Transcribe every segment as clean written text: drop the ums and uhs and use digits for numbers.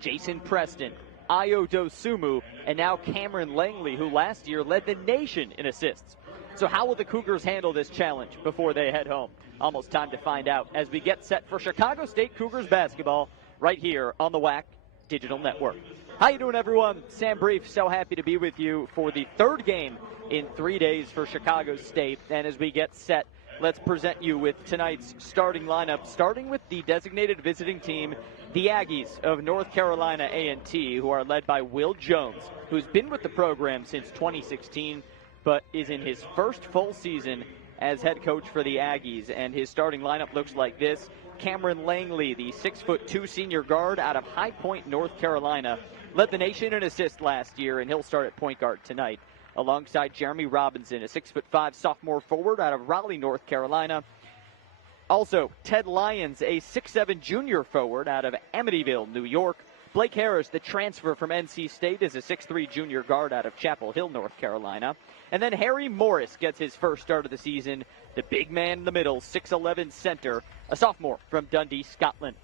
Jason Preston, Ayo Dosumu, and now Cameron Langley, who last year led the nation in assists. So how will the Cougars handle this challenge before they head home? Almost time to find out as we get set for Chicago State Cougars basketball right here on the WAC Digital Network. How you doing, everyone? Sam Brief, so happy to be with you for the third game in 3 days for Chicago State. And as we get set, let's present you with tonight's starting lineup, starting with the designated visiting team, the Aggies of North Carolina A&T, who are led by Will Jones, who's been with the program since 2016, but is in his first full season as head coach for the Aggies. And his starting lineup looks like this. Cameron Langley, the 6'2" senior guard out of High Point, North Carolina, led the nation in assists last year, and he'll start at point guard tonight, alongside Jeremy Robinson, a 6'5" sophomore forward out of Raleigh, North Carolina. Also, Ted Lyons, a 6'7" junior forward out of Amityville, New York. Blake Harris, the transfer from NC State, is a 6'3" junior guard out of Chapel Hill, North Carolina. And then Harry Morris gets his first start of the season, the big man in the middle, 6'11" center, a sophomore from Dundee, Scotland.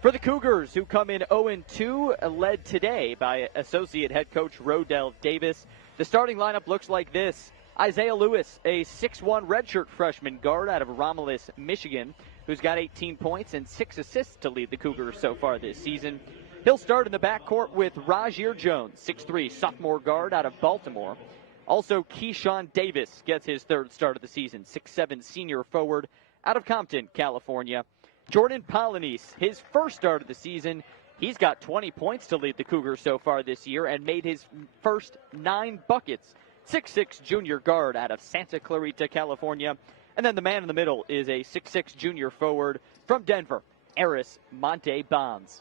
For the Cougars, who come in 0-2, led today by associate head coach Rodell Davis, the starting lineup looks like this. Isaiah Lewis, a 6'1" redshirt freshman guard out of Romulus, Michigan, who's got 18 points and 6 assists to lead the Cougars so far this season. He'll start in the backcourt with Rajir Jones, 6'3" sophomore guard out of Baltimore. Also, Keyshawn Davis gets his third start of the season, 6'7" senior forward out of Compton, California. Jordan Polynice, his first start of the season. He's got 20 points to lead the Cougars so far this year and made his first 9 buckets. 6'6" junior guard out of Santa Clarita, California. And then the man in the middle is a 6'6" junior forward from Denver, Eris Monte Bonds.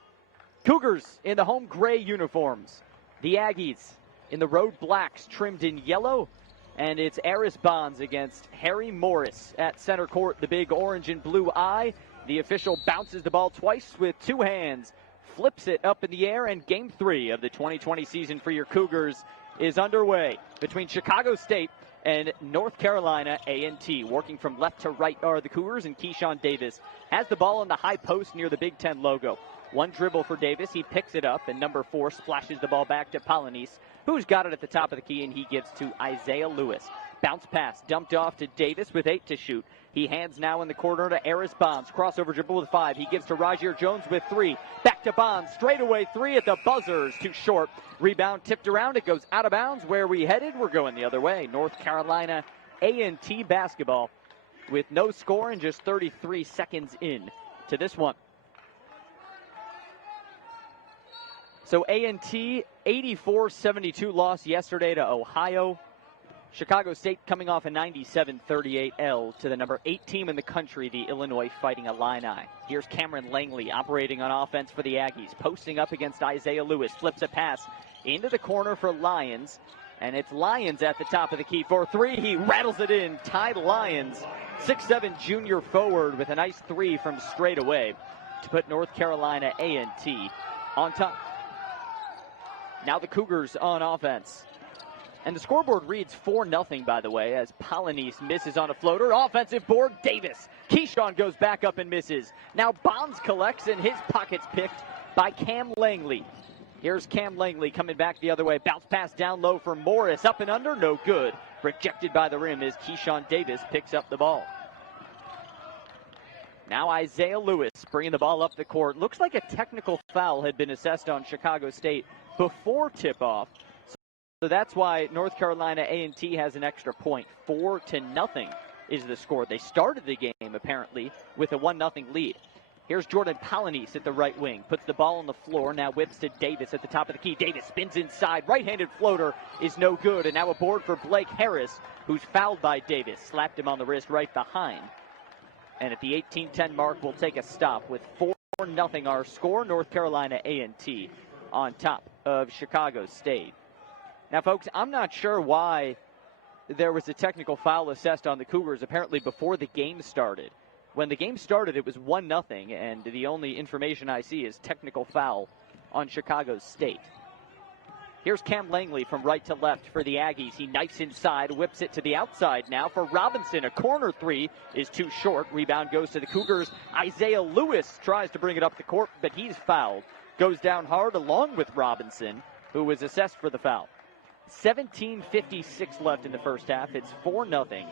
Cougars in the home gray uniforms. The Aggies in the road blacks trimmed in yellow. And it's Eris Bonds against Harry Morris at center court, the big orange and blue eye. The official bounces the ball twice with 2 hands, flips it up in the air, and Game 3 of the 2020 season for your Cougars is underway between Chicago State and North Carolina A&T. Working from left to right are the Cougars, and Keyshawn Davis has the ball on the high post near the Big Ten logo. One dribble for Davis, he picks it up, and number 4 splashes the ball back to Polynice, who's got it at the top of the key, and he gives to Isaiah Lewis. Bounce pass, dumped off to Davis with 8 to shoot. He hands now in the corner to Eris Bonds. Crossover dribble with 5. He gives to Rajir Jones with 3. Back to Bonds. Straightaway 3 at the buzzers. Too short. Rebound tipped around. It goes out of bounds. Where we headed? We're going the other way. North Carolina A&T basketball with no score and just 33 seconds in to this one. So A&T 84-72 loss yesterday to Ohio. Chicago State coming off a 97-38 L to the number 8 team in the country, the Illinois Fighting Illini. Here's Cameron Langley operating on offense for the Aggies, posting up against Isaiah Lewis, flips a pass into the corner for Lyons, and it's Lyons at the top of the key for 3. He rattles it in. Ty Lyons, 6'7" junior forward with a nice 3 from straight away to put North Carolina A&T on top. Now the Cougars on offense. And the scoreboard reads 4-0, by the way, as Polynice misses on a floater. Offensive board, Davis. Keyshawn goes back up and misses. Now Bonds collects, and his pocket's picked by Cam Langley. Here's Cam Langley coming back the other way. Bounce pass down low for Morris. Up and under, no good. Rejected by the rim as Keyshawn Davis picks up the ball. Now Isaiah Lewis bringing the ball up the court. Looks like a technical foul had been assessed on Chicago State before tip-off. So that's why North Carolina A&T has an extra point. 4-0 is the score. They started the game, apparently, with a 1-0 lead. Here's Jordan Polynice at the right wing. Puts the ball on the floor. Now whips to Davis at the top of the key. Davis spins inside. Right-handed floater is no good. And now a board for Blake Harris, who's fouled by Davis. Slapped him on the wrist right behind. And at the 18-10 mark, we'll take a stop with 4-0 our score. North Carolina A&T on top of Chicago State. Now, folks, I'm not sure why there was a technical foul assessed on the Cougars apparently before the game started. When the game started, it was 1-0, and the only information I see is technical foul on Chicago State. Here's Cam Langley from right to left for the Aggies. He knifes inside, whips it to the outside now for Robinson. A corner 3 is too short. Rebound goes to the Cougars. Isaiah Lewis tries to bring it up the court, but he's fouled. goes down hard along with Robinson, who was assessed for the foul. 17:56 left in the first half. It's 4-0.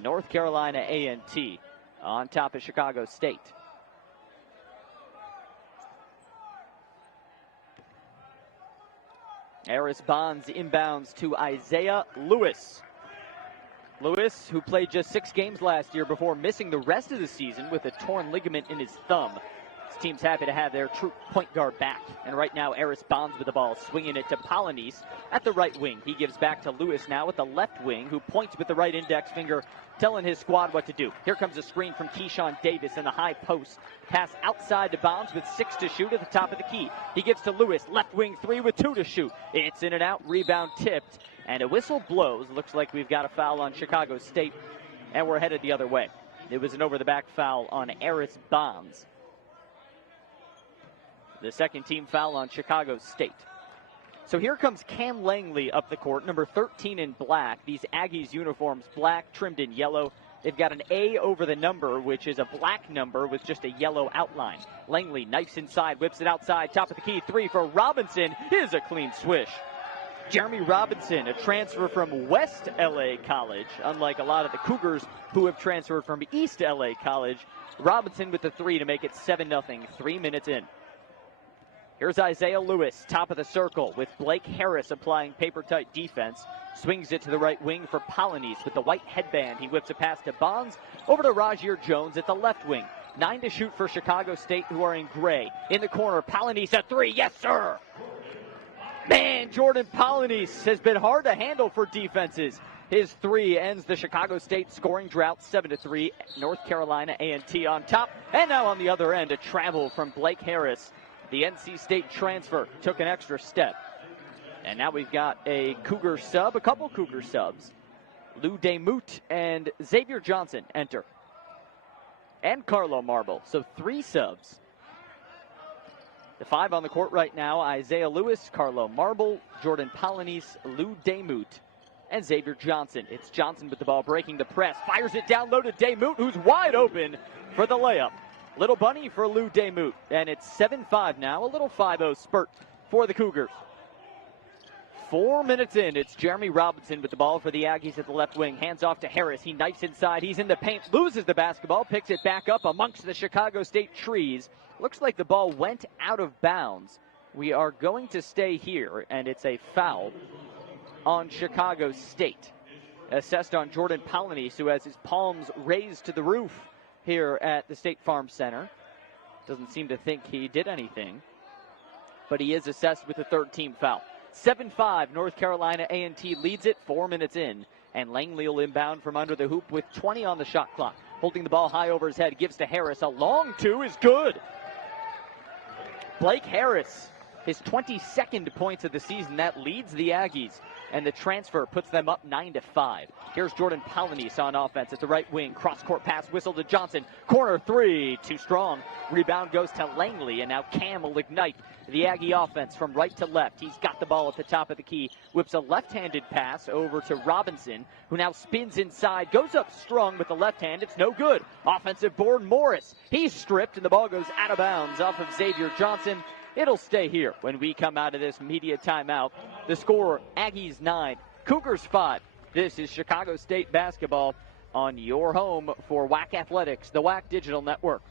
North Carolina A&T on top of Chicago State. Harris Bonds inbounds to Isaiah Lewis. Lewis, who played just 6 games last year before missing the rest of the season with a torn ligament in his thumb. His team's happy to have their true point guard back. And right now, Harris Bonds with the ball, swinging it to Polynice at the right wing. He gives back to Lewis now at the left wing, who points with the right index finger, telling his squad what to do. Here comes a screen from Keyshawn Davis in the high post. Pass outside to Bonds with 6 to shoot at the top of the key. He gives to Lewis, left wing 3 with 2 to shoot. It's in and out, rebound tipped, and a whistle blows. Looks like we've got a foul on Chicago State, and we're headed the other way. It was an over-the-back foul on Harris Bonds. The second team foul on Chicago State. So here comes Cam Langley up the court, number 13 in black. These Aggies uniforms, black trimmed in yellow. They've got an A over the number, which is a black number with just a yellow outline. Langley knifes inside, whips it outside, top of the key, 3 for Robinson. Is a clean swish. Jeremy Robinson, a transfer from West LA College. Unlike a lot of the Cougars who have transferred from East LA College, Robinson with the 3 to make it 7-0, 3 minutes in. Here's Isaiah Lewis, top of the circle, with Blake Harris applying paper-tight defense. Swings it to the right wing for Polynice with the white headband. He whips a pass to Bonds, over to Rajier Jones at the left wing. 9 to shoot for Chicago State, who are in gray. In the corner, Polynice at 3, yes sir! Man, Jordan Polynice has been hard to handle for defenses. His 3 ends the Chicago State scoring drought, 7-3. North Carolina A&T on top. And now on the other end, a travel from Blake Harris. The NC State transfer took an extra step. And now we've got a Cougar sub, a couple Cougar subs. Lou Demout and Xavier Johnson enter. And Carlo Marble, so 3 subs. The 5 on the court right now, Isaiah Lewis, Carlo Marble, Jordan Polynice, Lou Demout, and Xavier Johnson. It's Johnson with the ball, breaking the press, fires it down low to Demout, who's wide open for the layup. Little bunny for Lou Demout, and it's 7-5 now, a little 5-0 spurt for the Cougars. 4 minutes in, it's Jeremy Robinson with the ball for the Aggies at the left wing. Hands off to Harris, he knifes inside, he's in the paint, loses the basketball, picks it back up amongst the Chicago State trees. Looks like the ball went out of bounds. We are going to stay here, and it's a foul on Chicago State. Assessed on Jordan Polynice, who has his palms raised to the roof here at the State Farm Center. Doesn't seem to think he did anything, but he is assessed with a third-team foul. 7-5, North Carolina A&T leads it 4 minutes in, and Langley will inbound from under the hoop with 20 on the shot clock. Holding the ball high over his head, gives to Harris. A long 2 is good. Blake Harris, his 22nd points of the season. That leads the Aggies, and the transfer puts them up 9-5. Here's Jordan Polynice on offense at the right wing. Cross-court pass, whistle to Johnson. Corner 3, too strong. Rebound goes to Langley, and now Cam will ignite the Aggie offense from right to left. He's got the ball at the top of the key. Whips a left-handed pass over to Robinson, who now spins inside. Goes up strong with the left hand. It's no good. Offensive board, Morris. He's stripped, and the ball goes out of bounds off of Xavier Johnson. It'll stay here when we come out of this media timeout. The score, Aggies 9, Cougars 5. This is Chicago State basketball on your home for WAC Athletics, the WAC Digital Network.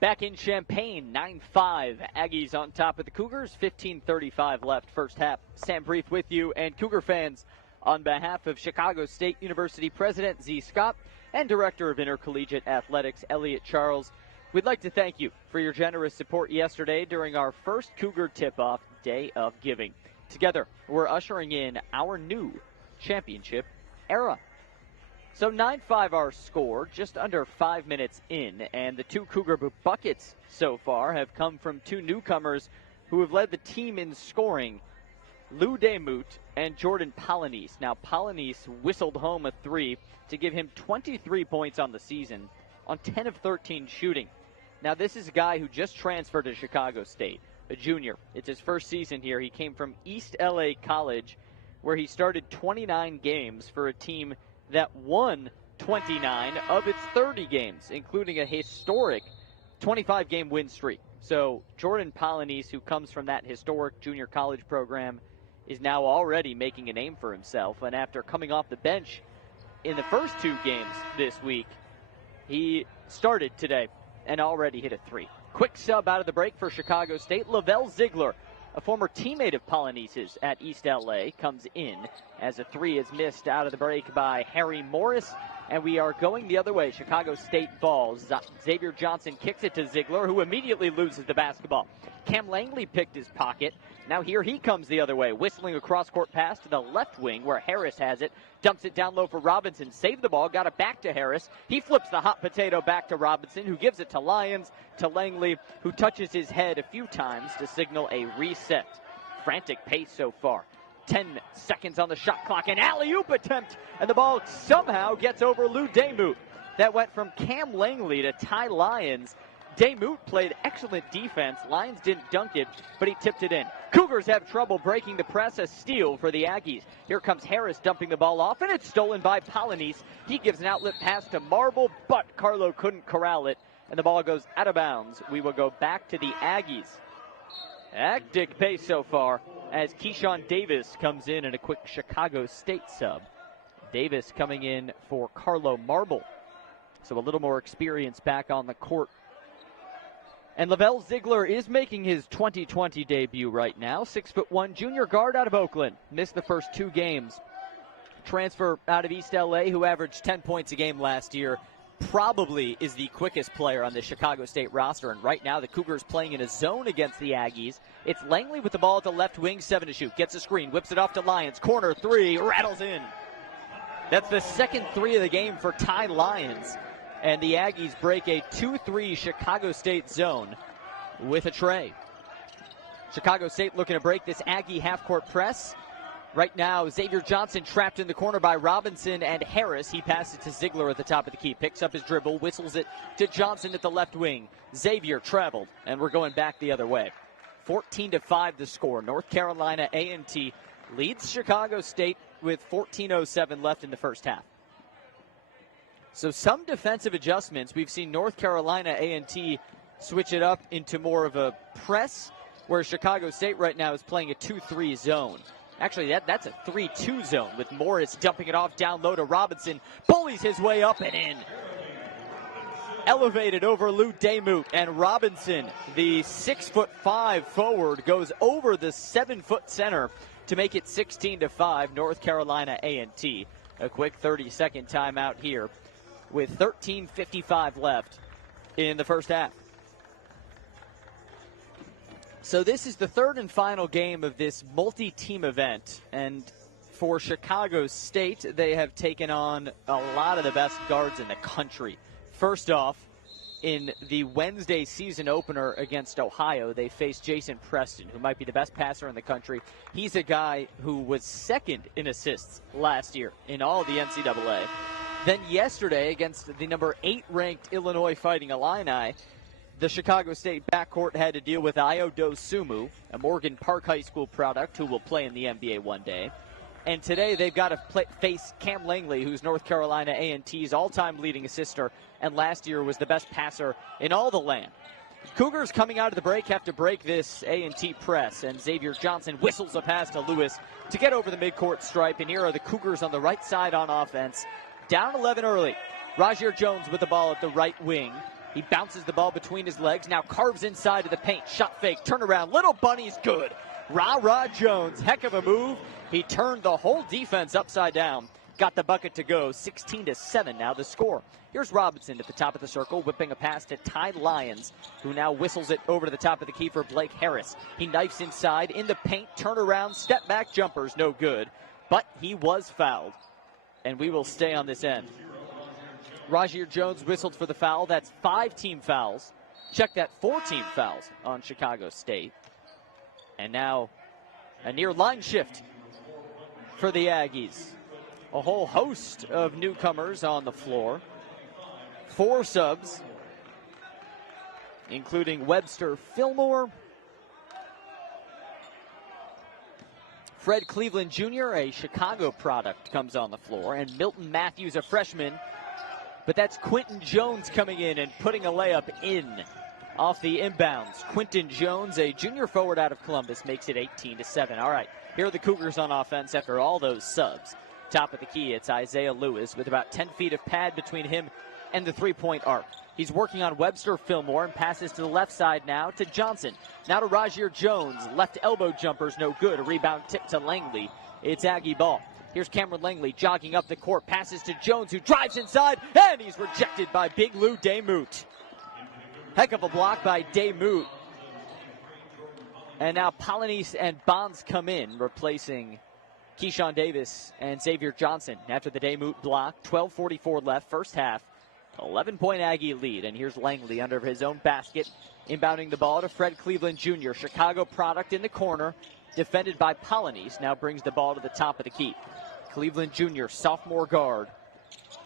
Back in Champaign, 9-5. Aggies on top of the Cougars, 15:35 left first half. Sam Brief with you, and Cougar fans, on behalf of Chicago State University President Z. Scott and Director of Intercollegiate Athletics Elliot Charles, we'd like to thank you for your generous support yesterday during our first Cougar tip-off Day of Giving. Together, we're ushering in our new championship era. So 9-5 our score, just under 5 minutes in, and the two Cougar buckets so far have come from two newcomers who have led the team in scoring, Lou Demuth and Jordan Polanese. Now, Polanese whistled home a three to give him 23 points on the season on 10 of 13 shooting. Now, this is a guy who just transferred to Chicago State, a junior. It's his first season here. He came from East LA College, where he started 29 games for a team that won 29 of its 30 games, including a historic 25-game win streak. So Jordan Polanese, who comes from that historic junior college program, is now already making a name for himself. And after coming off the bench in the first two games this week, he started today and already hit a three. Quick sub out of the break for Chicago State. Lavelle Ziegler, a former teammate of Polanese's at East LA, comes in as a three is missed out of the break by Harry Morris. And we are going the other way. Chicago State ball. Xavier Johnson kicks it to Ziegler, who immediately loses the basketball. Cam Langley picked his pocket. Now here he comes the other way, whistling a cross-court pass to the left wing where Harris has it. Dumps it down low for Robinson. Saved the ball, got it back to Harris. He flips the hot potato back to Robinson, who gives it to Lyons, to Langley, who touches his head a few times to signal a reset. Frantic pace so far. 10 seconds on the shot clock, an alley-oop attempt, and the ball somehow gets over Lou Demuth. That went from Cam Langley to Ty Lyons. Demuth played excellent defense. Lyons didn't dunk it, but he tipped it in. Cougars have trouble breaking the press. A steal for the Aggies. Here comes Harris dumping the ball off, and it's stolen by Polanese. He gives an outlet pass to Marble, but Carlo couldn't corral it, and the ball goes out of bounds. We will go back to the Aggies. Hectic pace so far as Keyshawn Davis comes in a quick Chicago State sub. Davis coming in for Carlo Marble. So a little more experience back on the court. And Lavelle Ziegler is making his 2020 debut right now. 6'1" junior guard out of Oakland. Missed the first two games. Transfer out of East LA, who averaged 10 points a game last year. Probably is the quickest player on the Chicago State roster. And right now the Cougars playing in a zone against the Aggies. It's Langley with the ball at the left wing, 7 to shoot. Gets a screen, whips it off to Lyons. Corner three, rattles in. That's the second three of the game for Ty Lyons. And the Aggies break a 2-3 Chicago State zone with a tray. Chicago State looking to break this Aggie half-court press. Right now, Xavier Johnson trapped in the corner by Robinson and Harris. He passes to Ziegler at the top of the key. Picks up his dribble, whistles it to Johnson at the left wing. Xavier traveled, and we're going back the other way. 14-5 the score. North Carolina A&T leads Chicago State with 14:07 left in the first half. So some defensive adjustments. We've seen North Carolina A&T switch it up into more of a press, where Chicago State right now is playing a 2-3 zone. Actually, that's a 3-2 zone with Morris dumping it off down low to Robinson. Bullies his way up and in. Elevated over Lou Demuth, and Robinson, the 6'5" forward, goes over the 7-foot center to make it 16-5 North Carolina A&T. A quick 30-second timeout here with 13:55 left in the first half. So this is the third and final game of this multi-team event, and for Chicago State, they have taken on a lot of the best guards in the country. First off, in the Wednesday season opener against Ohio, they faced Jason Preston, who might be the best passer in the country. He's a guy who was second in assists last year in all of the NCAA. Then yesterday, against the number 8 ranked Illinois Fighting Illini, the Chicago State backcourt had to deal with Ayo Dosunmu, a Morgan Park High School product who will play in the NBA one day. And today they've got to face Cam Langley, who's North Carolina A&T's all-time leading assister, and last year was the best passer in all the land. Cougars coming out of the break have to break this A&T press, and Xavier Johnson whistles a pass to Lewis to get over the midcourt stripe, and here are the Cougars on the right side on offense. Down 11 early. Rajier Jones with the ball at the right wing. He bounces the ball between his legs, now carves inside of the paint. Shot fake, turnaround, little bunny's good. Ra Jones, heck of a move. He turned the whole defense upside down. Got the bucket to go, 16-7 now the score. Here's Robinson at the top of the circle, whipping a pass to Ty Lyons, who now whistles it over to the top of the key for Blake Harris. He knifes inside, in the paint, turnaround, step back jumpers, no good. But he was fouled, and we will stay on this end. Rajir Jones whistled for the foul. That's 5 team fouls. Check that, 4 team fouls on Chicago State. And now a near line shift for the Aggies. A whole host of newcomers on the floor. 4 subs, including Webster Fillmore, Fred Cleveland Jr., a Chicago product, comes on the floor, and Milton Matthews, a freshman. But that's Quentin Jones coming in and putting a layup in off the inbounds. Quentin Jones, a junior forward out of Columbus, makes it 18-7. All right, here are the Cougars on offense after all those subs. Top of the key, it's Isaiah Lewis with about 10 feet of pad between him and the three-point arc. He's working on Webster Fillmore and passes to the left side now to Johnson. Now to Rajir Jones. Left elbow jumpers, no good. A rebound tip to Langley. It's Aggie ball. Here's Cameron Langley jogging up the court. Passes to Jones, who drives inside, and he's rejected by Big Lou Demoot. Heck of a block by Demoot. And now Polynice and Bonds come in, replacing Keyshawn Davis and Xavier Johnson after the Demoot block. 12:44 left, first half. 11-point Aggie lead, and here's Langley under his own basket, inbounding the ball to Fred Cleveland Jr., Chicago product in the corner, defended by Polynice, now brings the ball to the top of the key. Cleveland Jr., sophomore guard,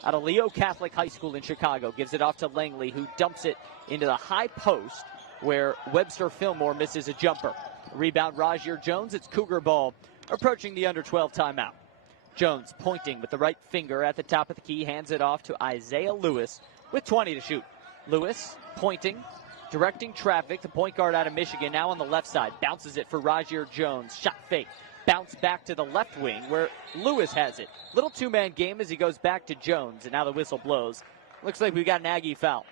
out of Leo Catholic High School in Chicago, gives it off to Langley, who dumps it into the high post, where Webster Fillmore misses a jumper. Rebound Rajir Jones, it's Cougar ball, approaching the under 12 timeout. Jones pointing with the right finger at the top of the key, hands it off to Isaiah Lewis with 20 to shoot. Lewis pointing, directing traffic, the point guard out of Michigan, now on the left side, bounces it for Rajir Jones, shot fake, bounce back to the left wing where Lewis has it. Little two-man game as he goes back to Jones, and now the whistle blows. Looks like we got an Aggie foul.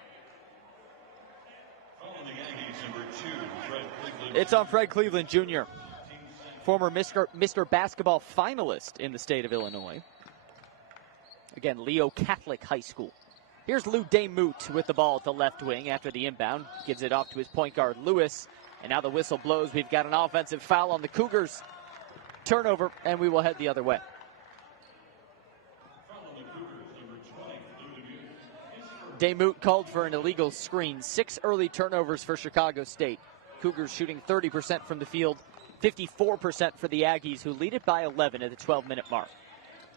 It's on Fred Cleveland Jr., former Mr. Basketball finalist in the state of Illinois. Again, Leo Catholic High School. Here's Lou Demoot with the ball at the left wing after the inbound. Gives it off to his point guard, Lewis. And now the whistle blows. We've got an offensive foul on the Cougars. Turnover, and we will head the other way. Demoot called for an illegal screen. 6 early turnovers for Chicago State. Cougars shooting 30% from the field. 54% for the Aggies, who lead it by 11 at the 12-minute mark.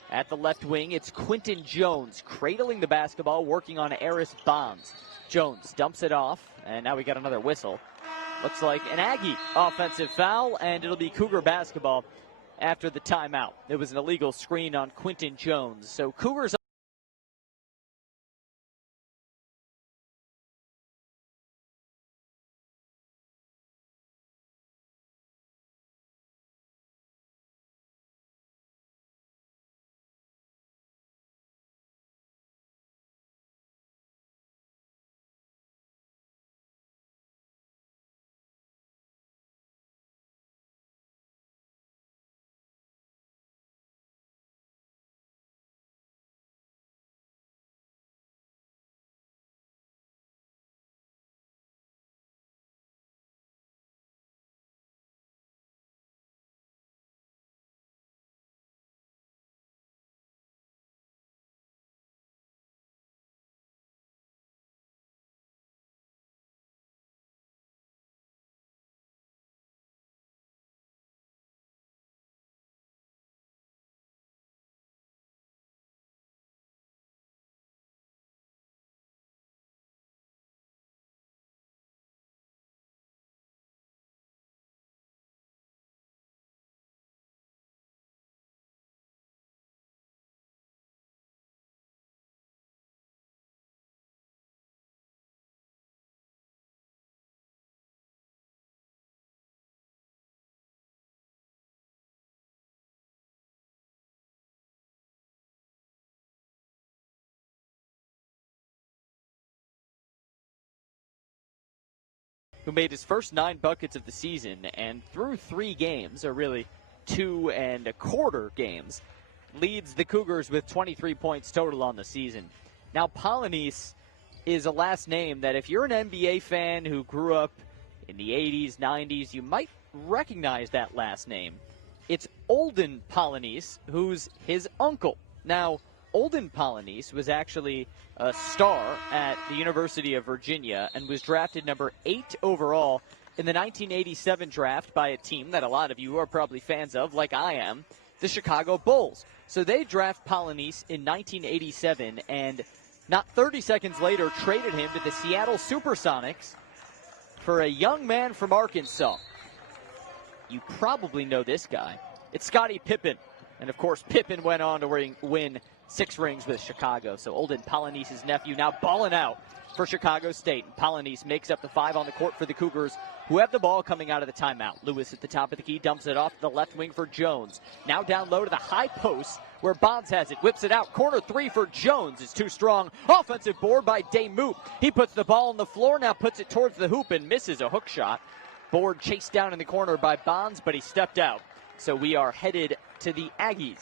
At the left wing, it's Quentin Jones cradling the basketball, working on Eris Bonds. Jones dumps it off, and now we got another whistle. Looks like an Aggie offensive foul, and it'll be Cougar basketball after the timeout. It was an illegal screen on Quentin Jones. So Cougars who made his first 9 buckets of the season, and through 3 games, or really 2 1/4 games, leads the Cougars with 23 points total on the season. Now, Polynice is a last name that if you're an NBA fan who grew up in the 80s, 90s, you might recognize that last name. It's Olden Polynice, who's his uncle. Now, Olden Polynice was actually a star at the University of Virginia and was drafted number 8 overall in the 1987 draft by a team that a lot of you are probably fans of, like I am, the Chicago Bulls. So they draft Polynice in 1987 and not 30 seconds later traded him to the Seattle Supersonics for a young man from Arkansas. You probably know this guy. It's Scottie Pippen. And, of course, Pippen went on to win 6 rings with Chicago. So Olden Polynice's nephew now balling out for Chicago State. And Polynice makes up the 5 on the court for the Cougars, who have the ball coming out of the timeout. Lewis at the top of the key dumps it off to the left wing for Jones. Now down low to the high post where Bonds has it. Whips it out. Corner 3 for Jones is too strong. Offensive board by Demuth. He puts the ball on the floor, now puts it towards the hoop and misses a hook shot. Board chased down in the corner by Bonds, but he stepped out. So we are headed to the Aggies.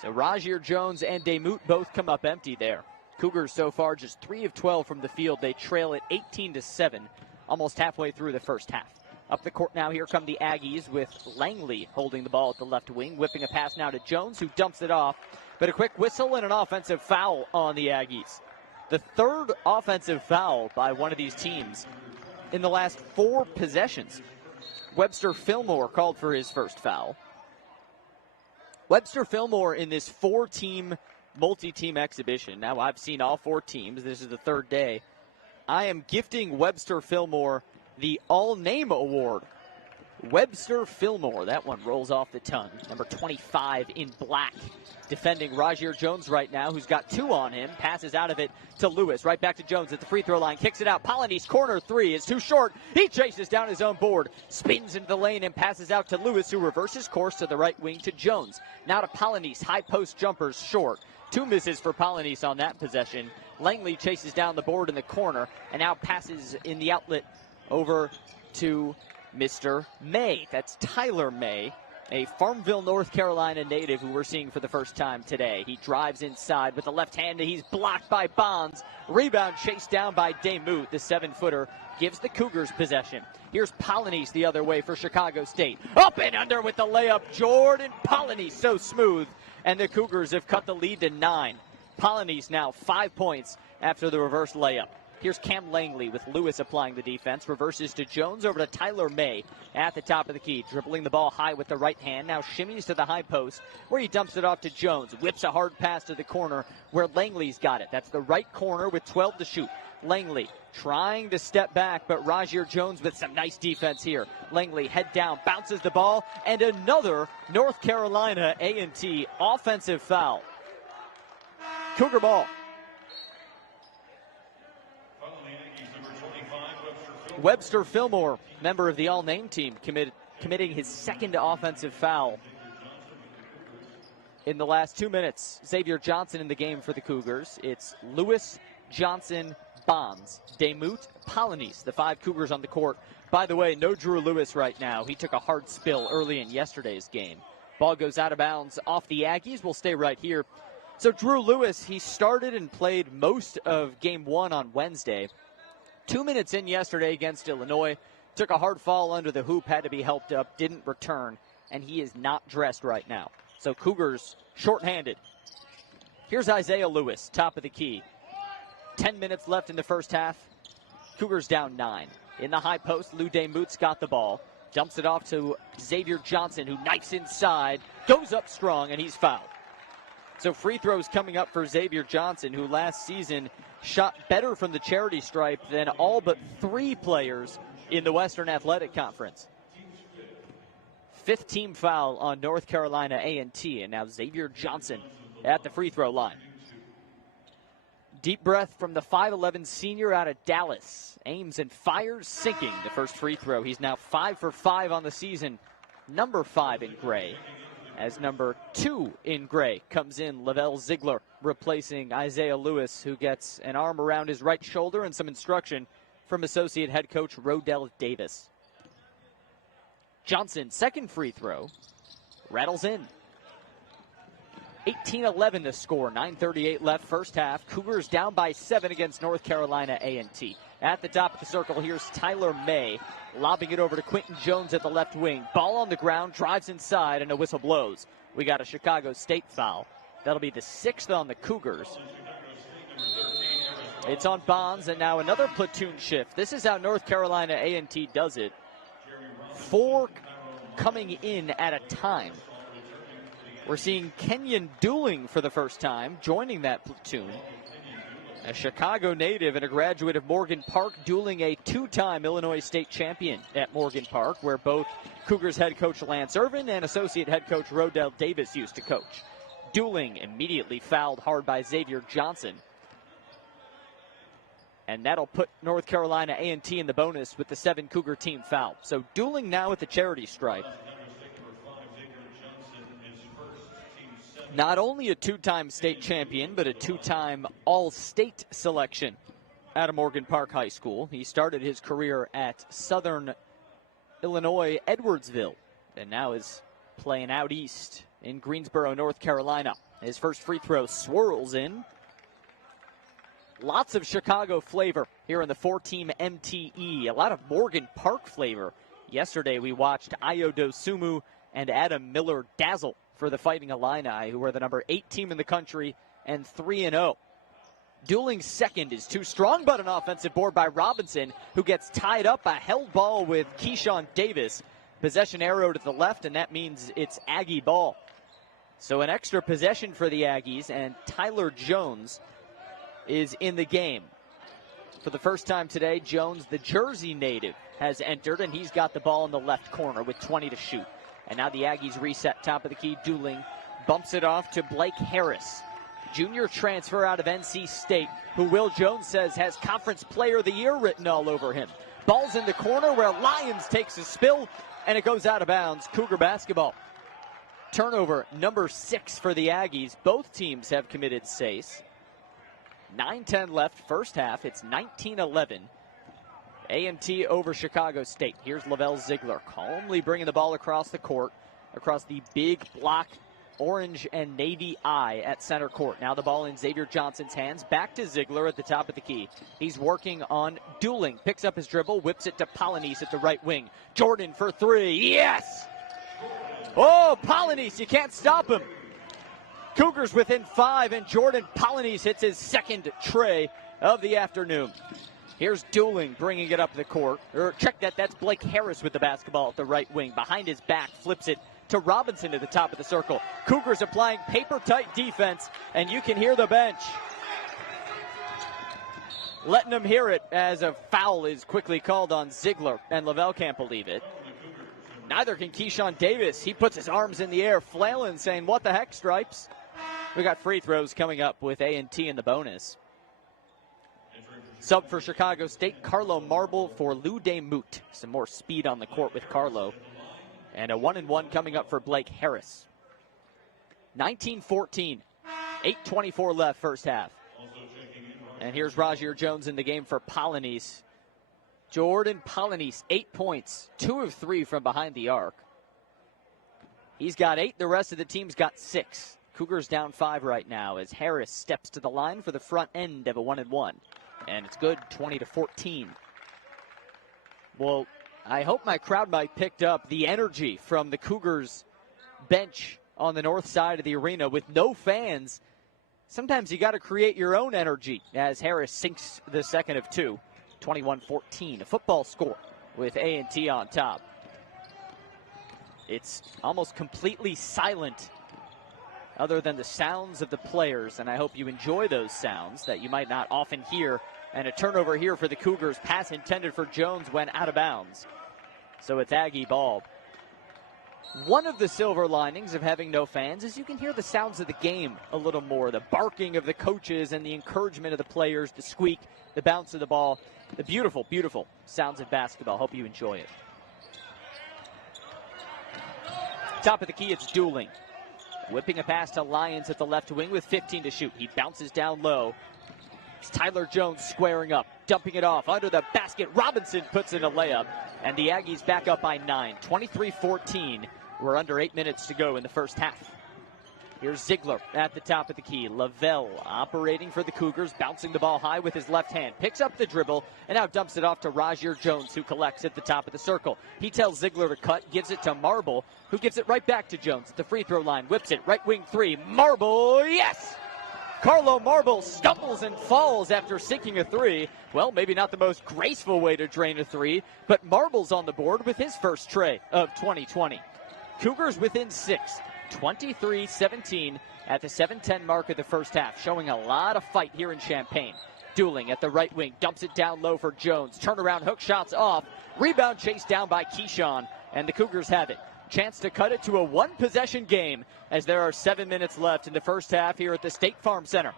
So Rajier Jones and Demuth both come up empty there. Cougars so far just 3 of 12 from the field. They trail it 18-7, almost halfway through the first half. Up the court now, here come the Aggies with Langley holding the ball at the left wing, whipping a pass now to Jones, who dumps it off. But a quick whistle and an offensive foul on the Aggies. The 3rd offensive foul by one of these teams in the last 4 possessions. Webster Fillmore called for his first foul. Webster Fillmore in this 4-team, multi-team exhibition. Now, I've seen all 4 teams. This is the 3rd day. I am gifting Webster Fillmore the All-Name Award. Webster Fillmore, that one rolls off the tongue. Number 25 in black. Defending Rajier Jones right now, who's got 2 on him. Passes out of it to Lewis. Right back to Jones at the free throw line. Kicks it out. Polynice, corner 3 is too short. He chases down his own board. Spins into the lane and passes out to Lewis, who reverses course to the right wing to Jones. Now to Polynice. High post jumpers short. 2 misses for Polynice on that possession. Langley chases down the board in the corner and now passes in the outlet over to Mr. May. That's Tyler May, a Farmville, North Carolina native who we're seeing for the first time today. He drives inside with the left hand. He's blocked by Bonds. Rebound chased down by Demuth. The 7-footer gives the Cougars possession. Here's Polynice the other way for Chicago State. Up and under with the layup. Jordan Polynice, so smooth. And the Cougars have cut the lead to 9. Polynice now 5 points after the reverse layup. Here's Cam Langley with Lewis applying the defense. Reverses to Jones over to Tyler May at the top of the key. Dribbling the ball high with the right hand. Now shimmies to the high post where he dumps it off to Jones. Whips a hard pass to the corner where Langley's got it. That's the right corner with 12 to shoot. Langley trying to step back, but Rajier Jones with some nice defense here. Langley head down, bounces the ball, and another North Carolina A&T offensive foul. Cougar ball. Webster Fillmore, member of the All-Name team, committing his 2nd offensive foul in the last 2 minutes. Xavier Johnson in the game for the Cougars. It's Lewis, Johnson, Bonds, Demuth, Polynice, the 5 Cougars on the court. By the way, no Drew Lewis right now. He took a hard spill early in yesterday's game. Ball goes out of bounds off the Aggies. We'll stay right here. So Drew Lewis, he started and played most of Game 1 on Wednesday. 2 minutes in yesterday against Illinois, took a hard fall under the hoop, had to be helped up, didn't return, and he is not dressed right now. So Cougars shorthanded. Here's Isaiah Lewis, top of the key. 10 minutes left in the first half. Cougars down 9. In the high post, Lou Demuth's got the ball. Dumps it off to Xavier Johnson, who knifes inside, goes up strong, and he's fouled. So free throws coming up for Xavier Johnson, who last season shot better from the charity stripe than all but 3 players in the Western Athletic Conference. 5th team foul on North Carolina A&T, and now Xavier Johnson at the free throw line. Deep breath from the 5'11 senior out of Dallas. Aims and fires, sinking the first free throw. He's now 5 for 5 on the season. Number 5 in gray. As number 2 in gray comes in Lavelle Ziegler, replacing Isaiah Lewis, who gets an arm around his right shoulder and some instruction from associate head coach Rodell Davis. Johnson, second free throw, rattles in. 18-11 the score, 9:38 left first half. Cougars down by 7 against North Carolina A&T. At the top of the circle, here's Tyler May, lobbing it over to Quentin Jones at the left wing. Ball on the ground, drives inside, and a whistle blows. We got a Chicago State foul. That'll be the 6th on the Cougars. It's on Bonds, and now another platoon shift. This is how North Carolina A&T does it. 4 coming in at a time. We're seeing Kenyon Dooling for the first time joining that platoon. A Chicago native and a graduate of Morgan Park, Dooling a 2-time Illinois State champion at Morgan Park, where both Cougars head coach Lance Irvin and associate head coach Rodell Davis used to coach. Dooling immediately fouled hard by Xavier Johnson. And that'll put North Carolina A&T in the bonus with the 7 Cougar team foul. So Dooling now with the charity stripe. Not only a 2-time state champion, but a 2-time all-state selection out of Morgan Park High School. He started his career at Southern Illinois Edwardsville, and now is playing out east in Greensboro, North Carolina. His first free throw swirls in. Lots of Chicago flavor here in the 4-team MTE. A lot of Morgan Park flavor. Yesterday we watched Ayo Dosunmu and Adam Miller dazzle for the Fighting Illini, who are the number 8 team in the country and 3-0. Dooling's second is too strong, but an offensive board by Robinson, who gets tied up. A held ball with Keyshawn Davis. Possession arrow to the left, and that means it's Aggie ball. So an extra possession for the Aggies, and Tyler Jones is in the game. For the first time today, Jones, the Jersey native, has entered, and he's got the ball in the left corner with 20 to shoot. And now the Aggies reset top of the key. Dooling bumps it off to Blake Harris, junior transfer out of NC State, who Will Jones says has Conference Player of the Year written all over him. Ball's in the corner where Lyons takes a spill, and it goes out of bounds. Cougar basketball. Turnover number 6 for the Aggies. Both teams have committed sace. 9:10 left first half. It's 19-11. A&T over Chicago State. Here's Lavelle Ziegler calmly bringing the ball across the court, across the big block orange and navy eye at center court. Now the ball in Xavier Johnson's hands. Back to Ziegler at the top of the key. He's working on Dooling. Picks up his dribble, whips it to Polynice at the right wing. Jordan for 3. Yes! Oh, Polynice, you can't stop him. Cougars within 5, and Jordan Polynice hits his second tray of the afternoon. Here's Dooling bringing it up the court. Check that, that's Blake Harris with the basketball at the right wing. Behind his back, flips it to Robinson at the top of the circle. Cougars applying paper-tight defense, and you can hear the bench letting them hear it as a foul is quickly called on Ziegler, and Lavelle can't believe it. Neither can Keyshawn Davis. He puts his arms in the air, flailing, saying, what the heck, Stripes? We got free throws coming up with A&T in the bonus. Sub for Chicago State, Carlo Marble for Lou DeMoot. Some more speed on the court with Carlo. And a 1-and-1 coming up for Blake Harris. 19-14, 8:24 left first half. And here's Rozier Jones in the game for Polynice. Jordan Polynice, 8 points, 2 of 3 from behind the arc. He's got 8, the rest of the team's got 6. Cougars down 5 right now as Harris steps to the line for the front end of a 1-and-1. And it's good, 20-14. Well, I hope my crowd mic picked up the energy from the Cougars bench on the north side of the arena with no fans. Sometimes you got to create your own energy as Harris sinks the second of 2. 21-14, a football score with A&T on top. It's almost completely silent other than the sounds of the players, and I hope you enjoy those sounds that you might not often hear. And a turnover here for the Cougars. Pass intended for Jones went out of bounds. So it's Aggie ball. One of the silver linings of having no fans is you can hear the sounds of the game a little more. The barking of the coaches and the encouragement of the players, the squeak, the bounce of the ball. The beautiful, beautiful sounds of basketball. Hope you enjoy it. Top of the key, it's Dooling. Whipping a pass to Lyons at the left wing with 15 to shoot. He bounces down low. It's Tyler Jones squaring up. dumping it off under the basket. Robinson puts in a layup, and the Aggies back up by 9, 23-14. We're under 8 minutes to go in the first half. Here's Ziegler at the top of the key. Lavelle operating for the Cougars, bouncing the ball high with his left hand. Picks up the dribble and now dumps it off to Rajier Jones, who collects at the top of the circle. He tells Ziegler to cut, gives it to Marble, who gives it right back to Jones at the free throw line. Whips it, right wing three. Marble, yes! Carlo Marble stumbles and falls after sinking a three. Well, maybe not the most graceful way to drain a three, but Marble's on the board with his first tray of 2020. Cougars within 6. 23-17 at the 7:10 mark of the first half, showing a lot of fight here in Champaign. Dueling at the right wing, dumps it down low for Jones. Turnaround hook shots off. Rebound chased down by Keyshawn, and the Cougars have it. Chance to cut it to a one-possession game as there are 7 minutes left in the first half here at the State Farm Center.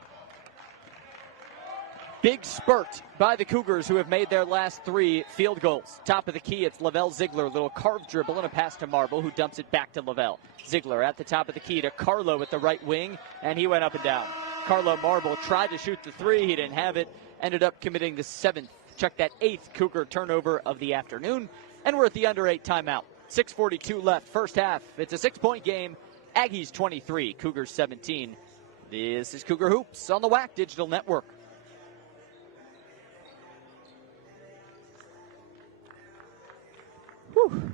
Big spurt by the Cougars, who have made their last 3 field goals. Top of the key, it's Lavelle Ziegler. A little carved dribble and a pass to Marble, who dumps it back to Lavelle. Ziegler at the top of the key to Carlo at the right wing, and he went up and down. Carlo Marble tried to shoot the 3. He didn't have it. Ended up committing the 7th, check that 8th Cougar turnover of the afternoon. And we're at the under 8 timeout. 6:42 left, first half. It's a 6-point game. Aggies 23, Cougars 17. This is Cougar Hoops on the WAC Digital Network. Whew.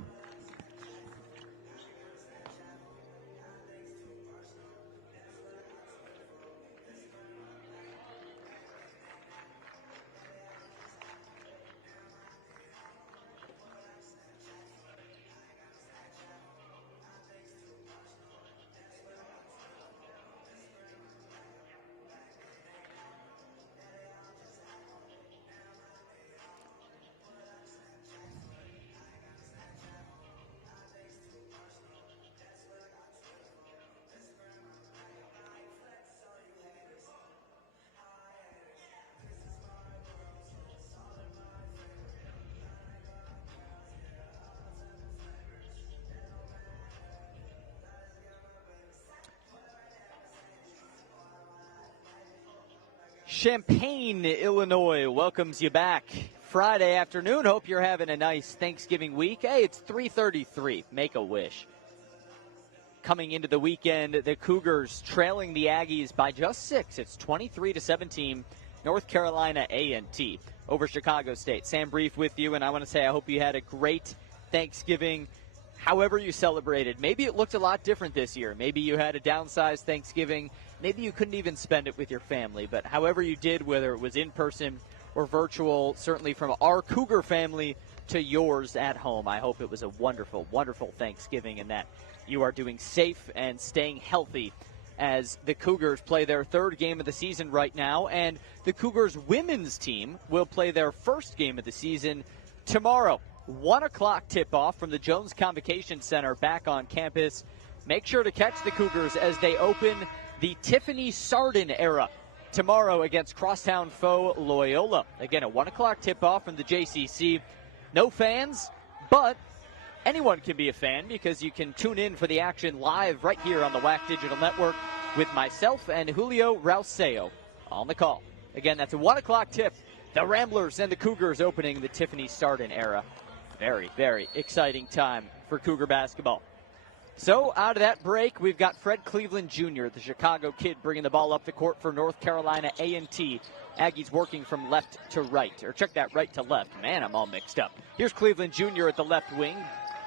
Champaign, Illinois welcomes you back Friday afternoon. Hope you're having a nice Thanksgiving week. Hey, it's 3:33. Make a wish. Coming into the weekend, the Cougars trailing the Aggies by just 6. It's 23-17, North Carolina A&T over Chicago State. Sam Brief with you, and I want to say I hope you had a great Thanksgiving. However you celebrated, maybe it looked a lot different this year. Maybe you had a downsized Thanksgiving. Maybe you couldn't even spend it with your family. But however you did, whether it was in person or virtual, certainly from our Cougar family to yours at home, I hope it was a wonderful, wonderful Thanksgiving and that you are doing safe and staying healthy as the Cougars play their 3rd game of the season right now. And the Cougars women's team will play their 1st game of the season tomorrow. 1 o'clock tip-off from the Jones Convocation Center back on campus. Make sure to catch the Cougars as they open the Tiffany Sardin era tomorrow against crosstown foe Loyola. Again, a 1 o'clock tip-off from the JCC. No fans, but anyone can be a fan because you can tune in for the action live right here on the WAC Digital Network with myself and Julio Rauseo on the call. Again, that's a 1 o'clock tip. The Ramblers and the Cougars opening the Tiffany Sardin era. Very, very exciting time for Cougar basketball. So out of that break, we've got Fred Cleveland Jr., the Chicago kid, bringing the ball up the court for North Carolina A&T. Aggies working from left to right, or check that, right to left. Man, I'm all mixed up. Here's Cleveland Jr. at the left wing.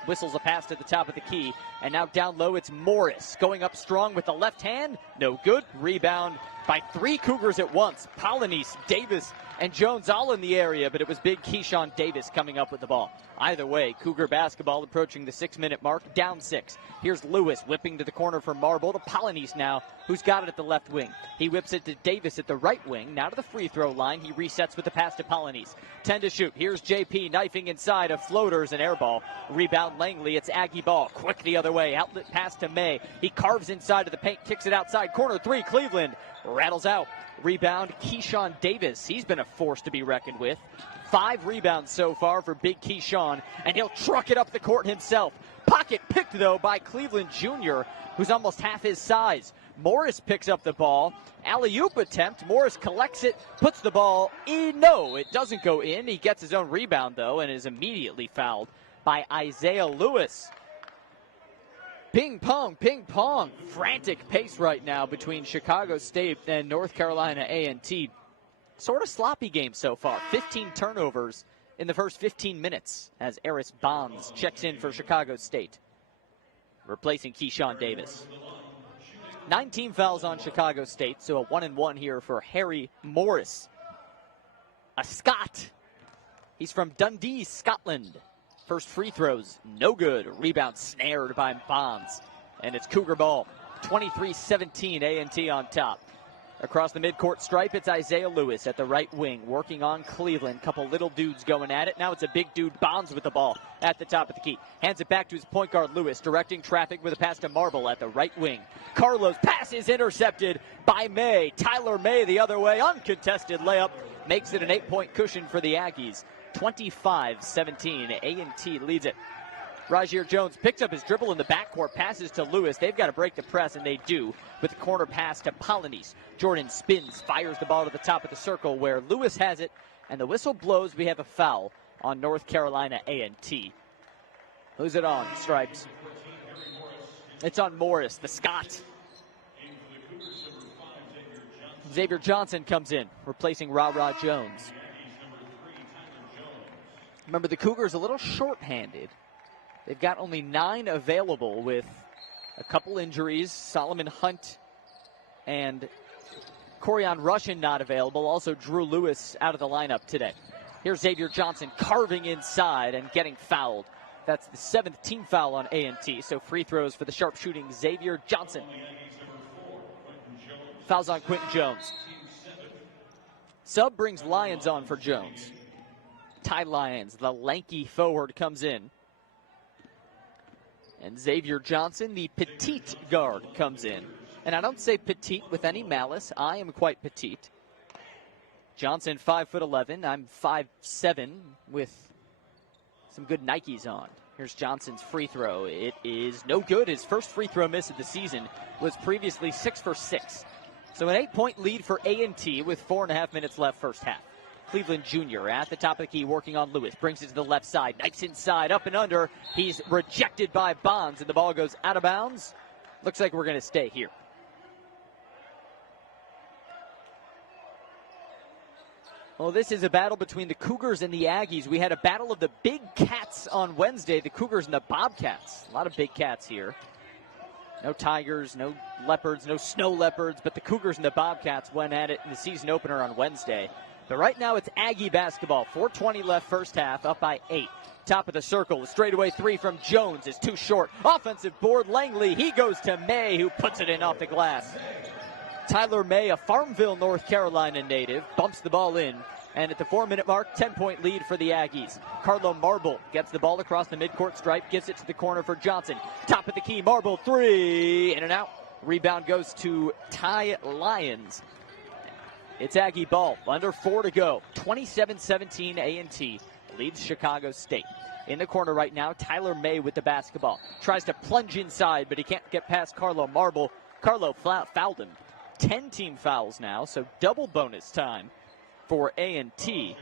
Whistles a pass to the top of the key. And now down low, it's Morris going up strong with the left hand. No good. Rebound by 3 Cougars at once. Polynice, Davis, and Jones all in the area, but it was big Keyshawn Davis coming up with the ball. Either way, Cougar basketball approaching the 6-minute mark, down 6. Here's Lewis whipping to the corner for Marble to Polynice now, who's got it at the left wing. He whips it to Davis at the right wing. Now to the free throw line. He resets with the pass to Polynice. 10 to shoot. Here's JP knifing inside of floaters and air ball. Rebound Langley. It's Aggie ball. Quick the other way. Outlet pass to May. He carves inside of the paint, kicks it outside. Corner 3. Cleveland rattles out. Rebound Keyshawn Davis. He's been a force to be reckoned with. 5 rebounds so far for big Keyshawn, and he'll truck it up the court himself. Pocket picked, though, by Cleveland Jr., who's almost half his size. Morris picks up the ball. Alley-oop attempt. Morris collects it, puts the ball in. No, it doesn't go in. He gets his own rebound, though, and is immediately fouled by Isaiah Lewis. Ping pong, ping pong. Frantic pace right now between Chicago State and North Carolina A&T. Sort of sloppy game so far. 15 turnovers in the first 15 minutes as Eris Bonds checks in for Chicago State, replacing Keyshawn Davis. 19 fouls on Chicago State, so a 1-and-1 here for Harry Morris. A Scot. He's from Dundee, Scotland. First free throws, no good. Rebound snared by Bonds. And it's Cougar ball. 23-17, A&T on top. Across the midcourt stripe, it's Isaiah Lewis at the right wing, working on Cleveland. Couple little dudes going at it. Now it's a big dude, Bonds, with the ball at the top of the key. Hands it back to his point guard, Lewis, directing traffic with a pass to Marble at the right wing. Carlos' pass is intercepted by May. Tyler May the other way, uncontested layup. Makes it an 8-point cushion for the Aggies. 25-17, A&T leads it. Rajier Jones picks up his dribble in the backcourt, passes to Lewis. They've got to break the press, and they do with the corner pass to Polynice. Jordan spins, fires the ball to the top of the circle where Lewis has it, and the whistle blows. We have a foul on North Carolina A&T. Who's it on, Stripes? It's on Morris, the Scot. Xavier Johnson comes in, replacing Ra Jones. Remember, the Cougars a little short-handed. They've got only 9 available with a couple injuries. Solomon Hunt and Corian Russian not available. Also Drew Lewis out of the lineup today. Here's Xavier Johnson carving inside and getting fouled. That's the 7th team foul on A&T. So free throws for the sharpshooting Xavier Johnson. Fouls on Quentin Jones. Sub brings Lyons on for Jones. Ty Lyons, the lanky forward, comes in. And Xavier Johnson, the petite guard, comes in. And I don't say petite with any malice. I am quite petite. Johnson, 5'11". I'm 5'7", with some good Nikes on. Here's Johnson's free throw. It is no good. His first free throw miss of the season was previously 6 for 6. So an 8-point lead for A&T with 4.5 minutes left first half. Cleveland Jr. at the top of the key, working on Lewis. Brings it to the left side. Knifes inside, up and under. He's rejected by Bonds, and the ball goes out of bounds. Looks like we're going to stay here. Well, this is a battle between the Cougars and the Aggies. We had a battle of the big cats on Wednesday, the Cougars and the Bobcats. A lot of big cats here. No tigers, no leopards, no snow leopards, but the Cougars and the Bobcats went at it in the season opener on Wednesday. But right now it's Aggie basketball. 4:20 left first half, up by 8. Top of the circle, straightaway 3 from Jones is too short. Offensive board, Langley, he goes to May, who puts it in off the glass. Tyler May, a Farmville, North Carolina native, bumps the ball in. And at the 4-minute mark, 10-point lead for the Aggies. Carlo Marble gets the ball across the midcourt stripe, gives it to the corner for Johnson. Top of the key, Marble, 3, in and out. Rebound goes to Ty Lyons. It's Aggie ball, under 4 to go. 27-17, A&T leads Chicago State. In the corner right now, Tyler May with the basketball. Tries to plunge inside, but he can't get past Carlo Marble. Carlo fouled him. 10 team fouls now, so double bonus time for A&T.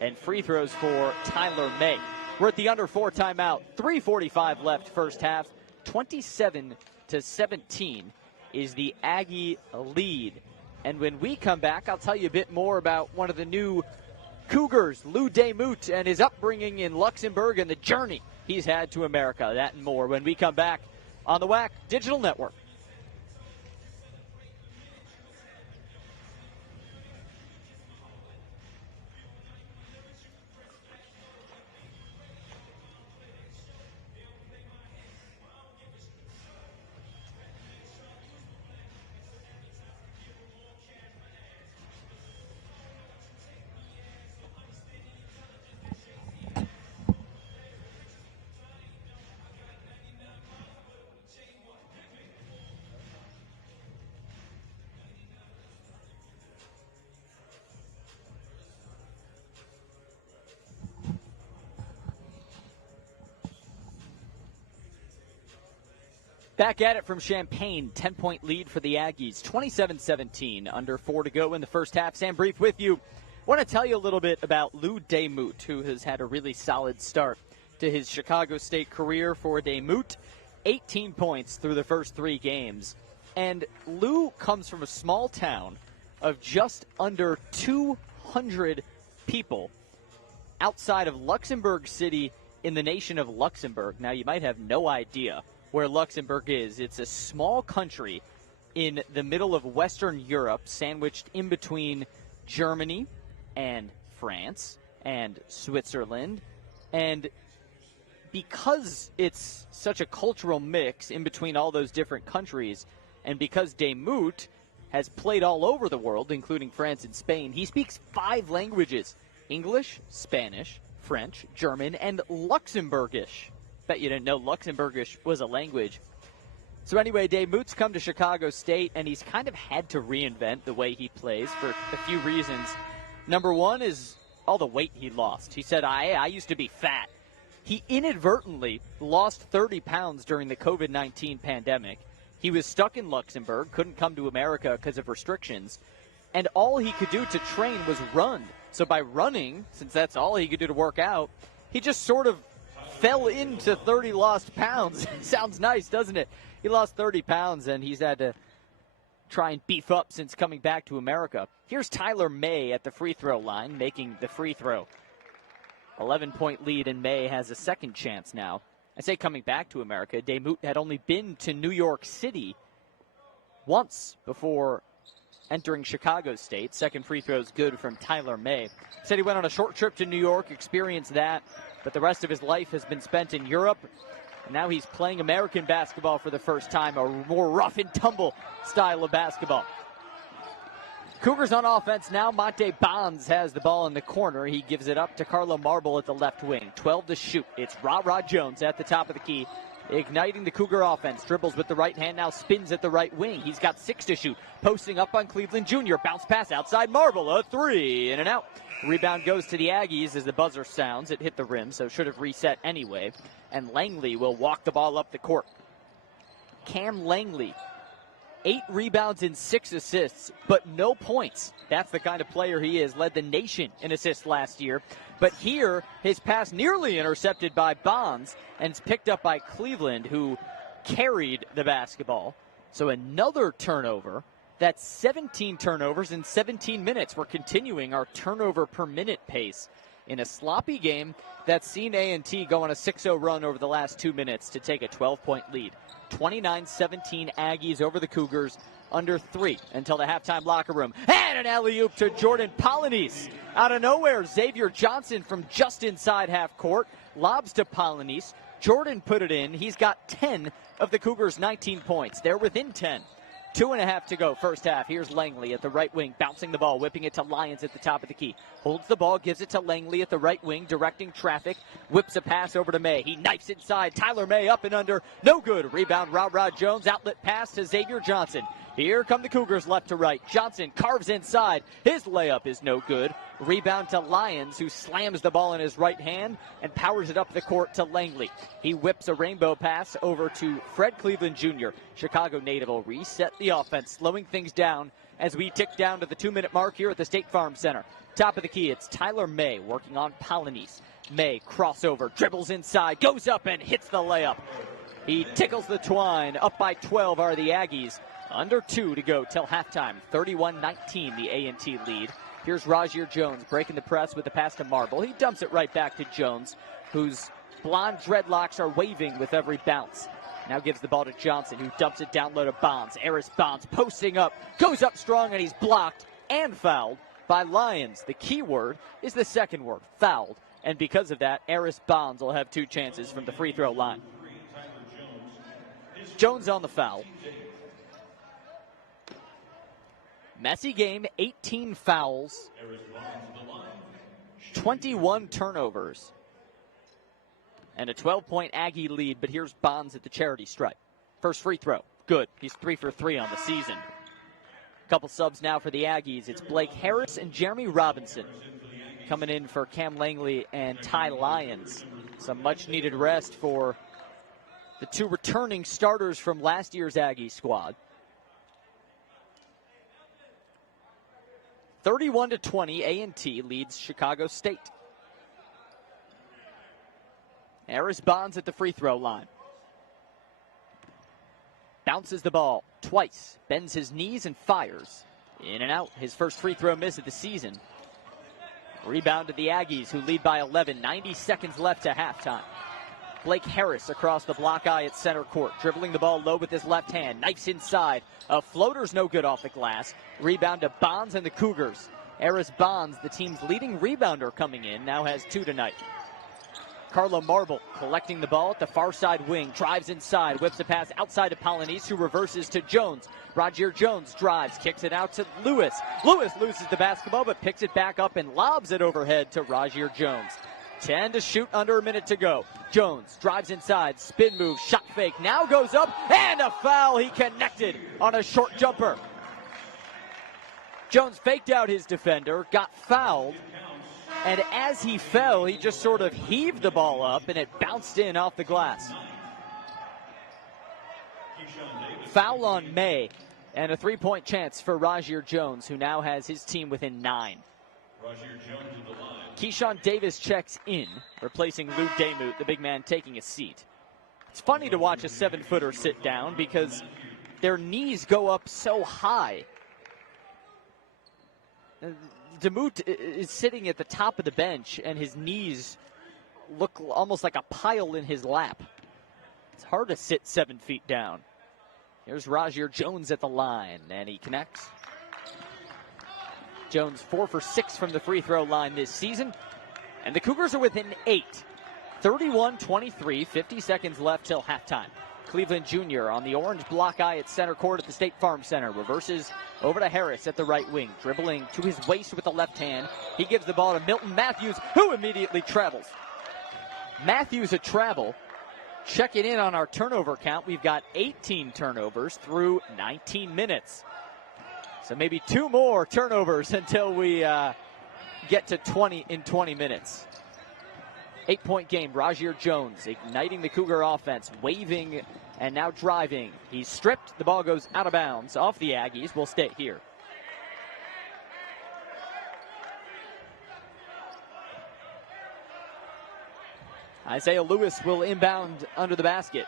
And free throws for Tyler May. We're at the under 4 timeout. 3:45 left first half. 27-17 is the Aggie lead. And when we come back, I'll tell you a bit more about one of the new Cougars, Lou Demout, and his upbringing in Luxembourg and the journey he's had to America. That and more when we come back on the WAC Digital Network. Back at it from Champaign, 10-point lead for the Aggies, 27-17, under 4 to go in the first half. Sam Brief with you. I want to tell you a little bit about Lou Demuth, who has had a really solid start to his Chicago State career. For Demuth, 18 points through the first 3 games. And Lou comes from a small town of just under 200 people outside of Luxembourg City in the nation of Luxembourg. Now, you might have no idea where Luxembourg is. It's a small country in the middle of Western Europe, sandwiched in between Germany and France and Switzerland. And because it's such a cultural mix in between all those different countries, and because Demuth has played all over the world, including France and Spain, he speaks 5 languages: English, Spanish, French, German, and Luxembourgish. Bet you didn't know Luxembourgish was a language. So anyway, Demuth's come to Chicago State, and he's kind of had to reinvent the way he plays for a few reasons. Number one is all the weight he lost. He said, I used to be fat. He inadvertently lost 30 pounds during the COVID-19 pandemic. He was stuck in Luxembourg, couldn't come to America because of restrictions, and all he could do to train was run. So by running, since that's all he could do to work out, he just sort of fell into 30 lost pounds. Sounds nice, doesn't it? He lost 30 pounds, and he's had to try and beef up since coming back to America. Here's Tyler May at the free throw line, making the free throw. 11-point lead, and May has a second chance now. I say coming back to America. Demuth had only been to New York City once before entering Chicago State. Second free throw is good from Tyler May. Said he went on a short trip to New York, experienced that, but the rest of his life has been spent in Europe. And now he's playing American basketball for the first time, a more rough and tumble style of basketball. Cougars on offense now. Monte Bonds has the ball in the corner. He gives it up to Carlo Marble at the left wing. 12 to shoot. It's Ra Jones at the top of the key, igniting the Cougar offense. Dribbles with the right hand, now spins at the right wing. He's got 6 to shoot. Posting up on Cleveland Jr. Bounce pass outside Marble. A 3, in and out. Rebound goes to the Aggies as the buzzer sounds. It hit the rim, so should have reset anyway. And Langley will walk the ball up the court. Cam Langley, 8 rebounds and 6 assists, but no points. That's the kind of player he is. Led the nation in assists last year. But here, his pass nearly intercepted by Bonds and picked up by Cleveland, who carried the basketball. So another turnover. That's 17 turnovers in 17 minutes. We're continuing our turnover per minute pace in a sloppy game that's seen A&T go on a 6-0 run over the last 2 minutes to take a 12-point lead. 29-17 Aggies over the Cougars, under 3 until the halftime locker room. And an alley-oop to Jordan Polynice. Out of nowhere, Xavier Johnson from just inside half court lobs to Polynice. Jordan put it in. He's got 10 of the Cougars' 19 points. They're within 10. 2.5 to go, first half. Here's Langley at the right wing, bouncing the ball, whipping it to Lyons at the top of the key. Holds the ball, gives it to Langley at the right wing, directing traffic. Whips a pass over to May. He knifes inside. Tyler May up and under. No good. Rebound, Ra Jones. Outlet pass to Xavier Johnson. Here come the Cougars left to right. Johnson carves inside. His layup is no good. Rebound to Lyons, who slams the ball in his right hand and powers it up the court to Langley. He whips a rainbow pass over to Fred Cleveland Jr. Chicago native will reset the offense, slowing things down as we tick down to the 2-minute mark here at the State Farm Center. Top of the key, it's Tyler May working on Polynice. May crossover, dribbles inside, goes up and hits the layup. He tickles the twine. Up by 12 are the Aggies. Under 2 to go till halftime. 31-19 the A&T lead. Here's Rajier Jones breaking the press with the pass to Marble. He dumps it right back to Jones, whose blonde dreadlocks are waving with every bounce. Now gives the ball to Johnson, who dumps it down low to Bonds. Aris Bonds posting up, goes up strong, and he's blocked and fouled by Lyons. The key word is the second word, fouled. And because of that, Aris Bonds will have 2 chances from the free throw line. Jones on the foul. Messy game, 18 fouls, 21 turnovers, and a 12-point Aggie lead, but here's Bonds at the charity stripe. First free throw, good. He's 3 for 3 on the season. Couple subs now for the Aggies. It's Blake Harris and Jeremy Robinson coming in for Cam Langley and Ty Lyons. Some much-needed rest for the two returning starters from last year's Aggie squad. 31-20, A&T leads Chicago State. Harris Bonds at the free throw line. Bounces the ball twice, bends his knees and fires. In and out, his first free throw miss of the season. Rebound to the Aggies, who lead by 11, 90 seconds left to halftime. Blake Harris across the block eye at center court, dribbling the ball low with his left hand, knifes inside. A floater's no good off the glass. Rebound to Bonds and the Cougars. Harris Bonds, the team's leading rebounder coming in, now has 2 tonight. Carlo Marble collecting the ball at the far side wing, drives inside, whips a pass outside to Polynice, who reverses to Jones. Roger Jones drives, kicks it out to Lewis. Lewis loses the basketball, but picks it back up and lobs it overhead to Roger Jones. 10 to shoot, under a minute to go. Jones drives inside, spin move, shot fake, now goes up, and a foul. He connected on a short jumper. Jones faked out his defender, got fouled, and as he fell, he just sort of heaved the ball up, and it bounced in off the glass. Foul on May, and a three-point chance for Roger Jones, who now has his team within 9. Keyshawn Davis checks in, replacing Lou Demuth, the big man taking a seat. It's funny to watch a 7-footer sit down because their knees go up so high. Demuth is sitting at the top of the bench, and his knees look almost like a pile in his lap. It's hard to sit 7 feet down. Here's Roger Jones at the line, and he connects. Jones 4 for 6 from the free throw line this season, and the Cougars are within 8. 31-23, 50 seconds left till halftime. Cleveland Jr. on the orange block eye at center court at the State Farm Center. Reverses over to Harris at the right wing, dribbling to his waist with the left hand. He gives the ball to Milton Matthews, who immediately travels. Matthews a travel. Checking in on our turnover count, we've got 18 turnovers through 19 minutes. So maybe 2 more turnovers until we get to 20 in 20 minutes. 8-point game, Roger Jones igniting the Cougar offense, waving and now driving. He's stripped, the ball goes out of bounds off the Aggies. We'll stay here. Isaiah Lewis will inbound under the basket.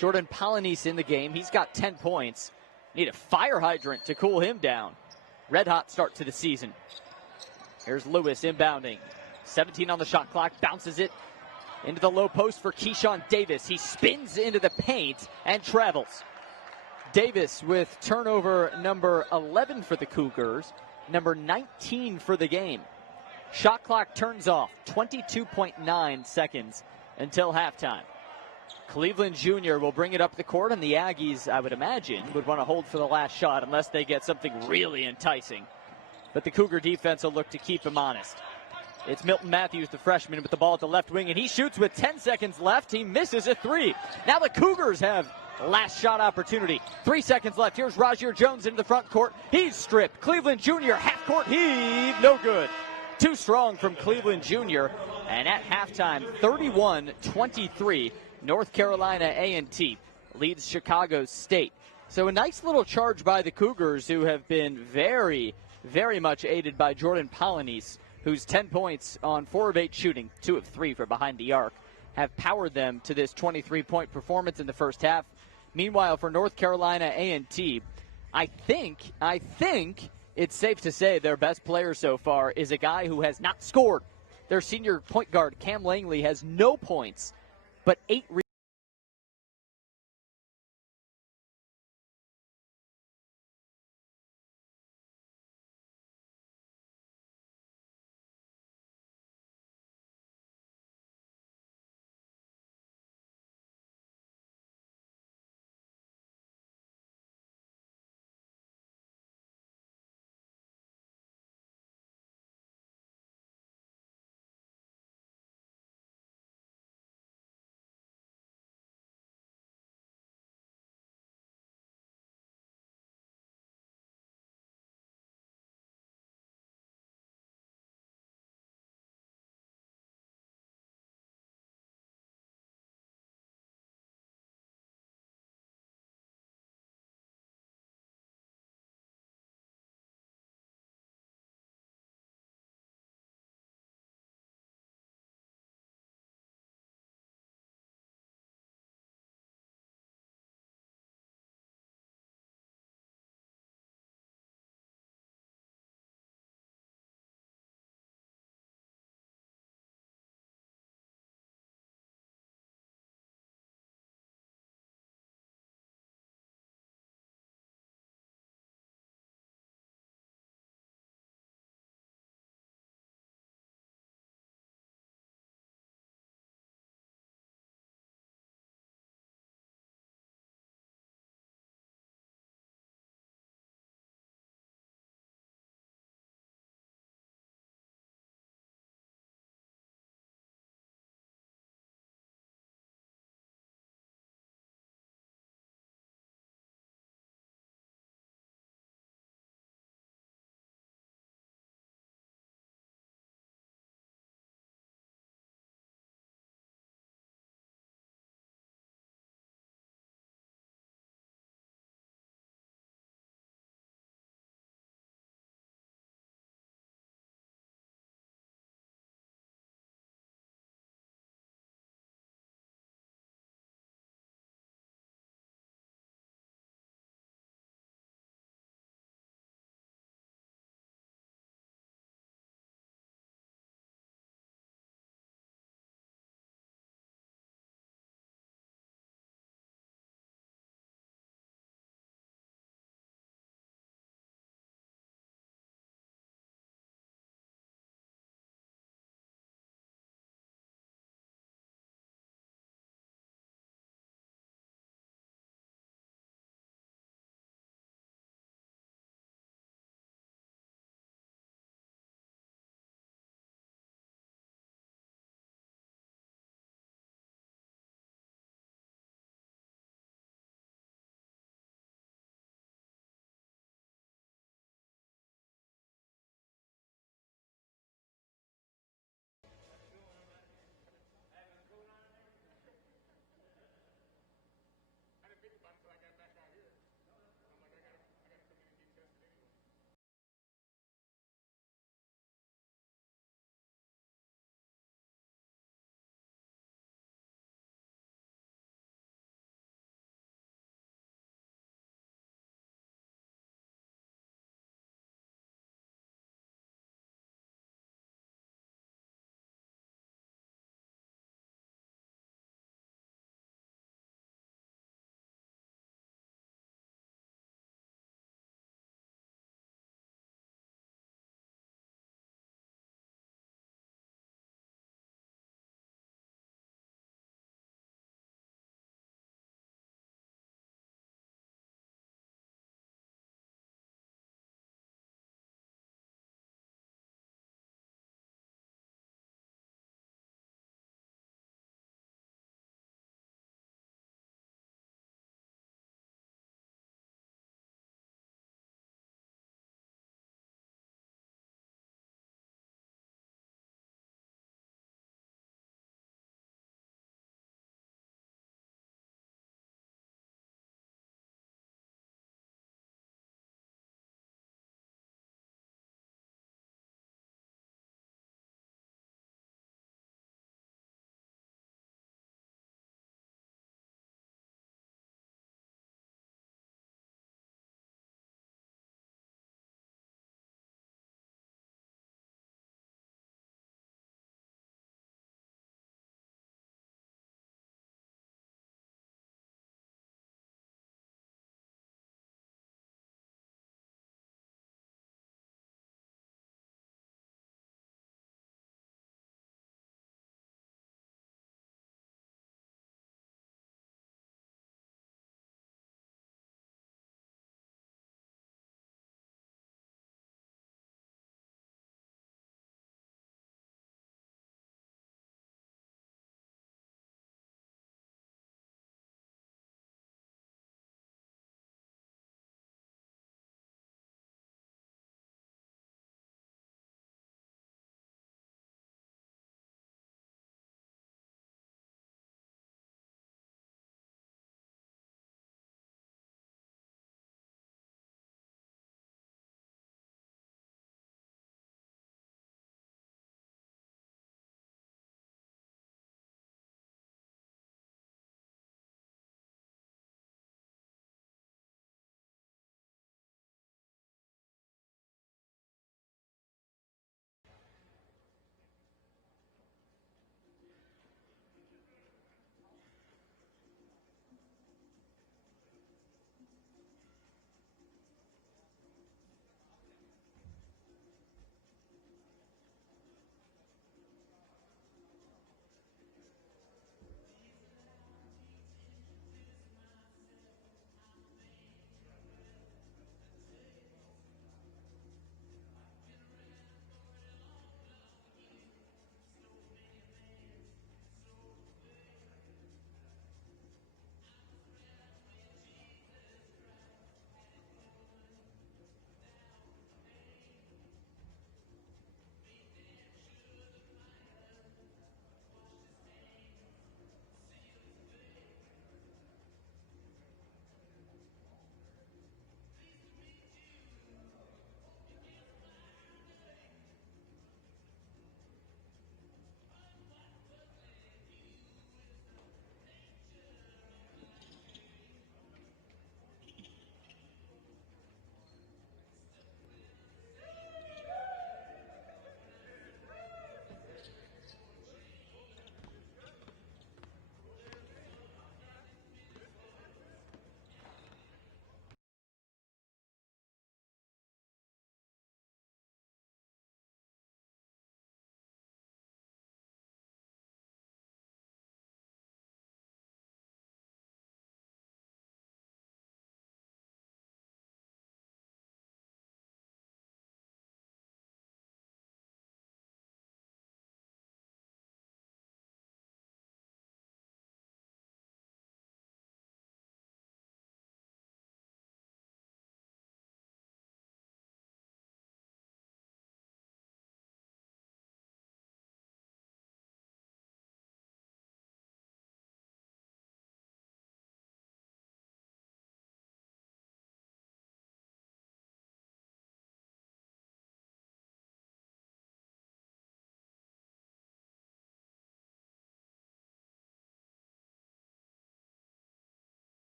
Jordan Polynice in the game. He's got 10 points. Need a fire hydrant to cool him down. Red hot start to the season. Here's Lewis inbounding. 17 on the shot clock. Bounces it into the low post for Keyshawn Davis. He spins into the paint and travels. Davis with turnover number 11 for the Cougars. Number 19 for the game. Shot clock turns off. 22.9 seconds until halftime. Cleveland Jr. will bring it up the court, and the Aggies, I would imagine, would want to hold for the last shot unless they get something really enticing. But the Cougar defense will look to keep him honest. It's Milton Matthews, the freshman, with the ball at the left wing, and he shoots with 10 seconds left. He misses a 3. Now the Cougars have last shot opportunity. 3 seconds left. Here's Roger Jones into the front court. He's stripped. Cleveland Jr. half-court heave. No good. Too strong from Cleveland Jr. And at halftime, 31-23. North Carolina A&T leads Chicago State. So a nice little charge by the Cougars, who have been very, very much aided by Jordan Polynice, whose 10 points on 4 of 8 shooting, 2 of 3 for behind the arc, have powered them to this 23-point performance in the first half. Meanwhile, for North Carolina A&T, I think it's safe to say their best player so far is a guy who has not scored. Their senior point guard, Cam Langley, has no points, but 8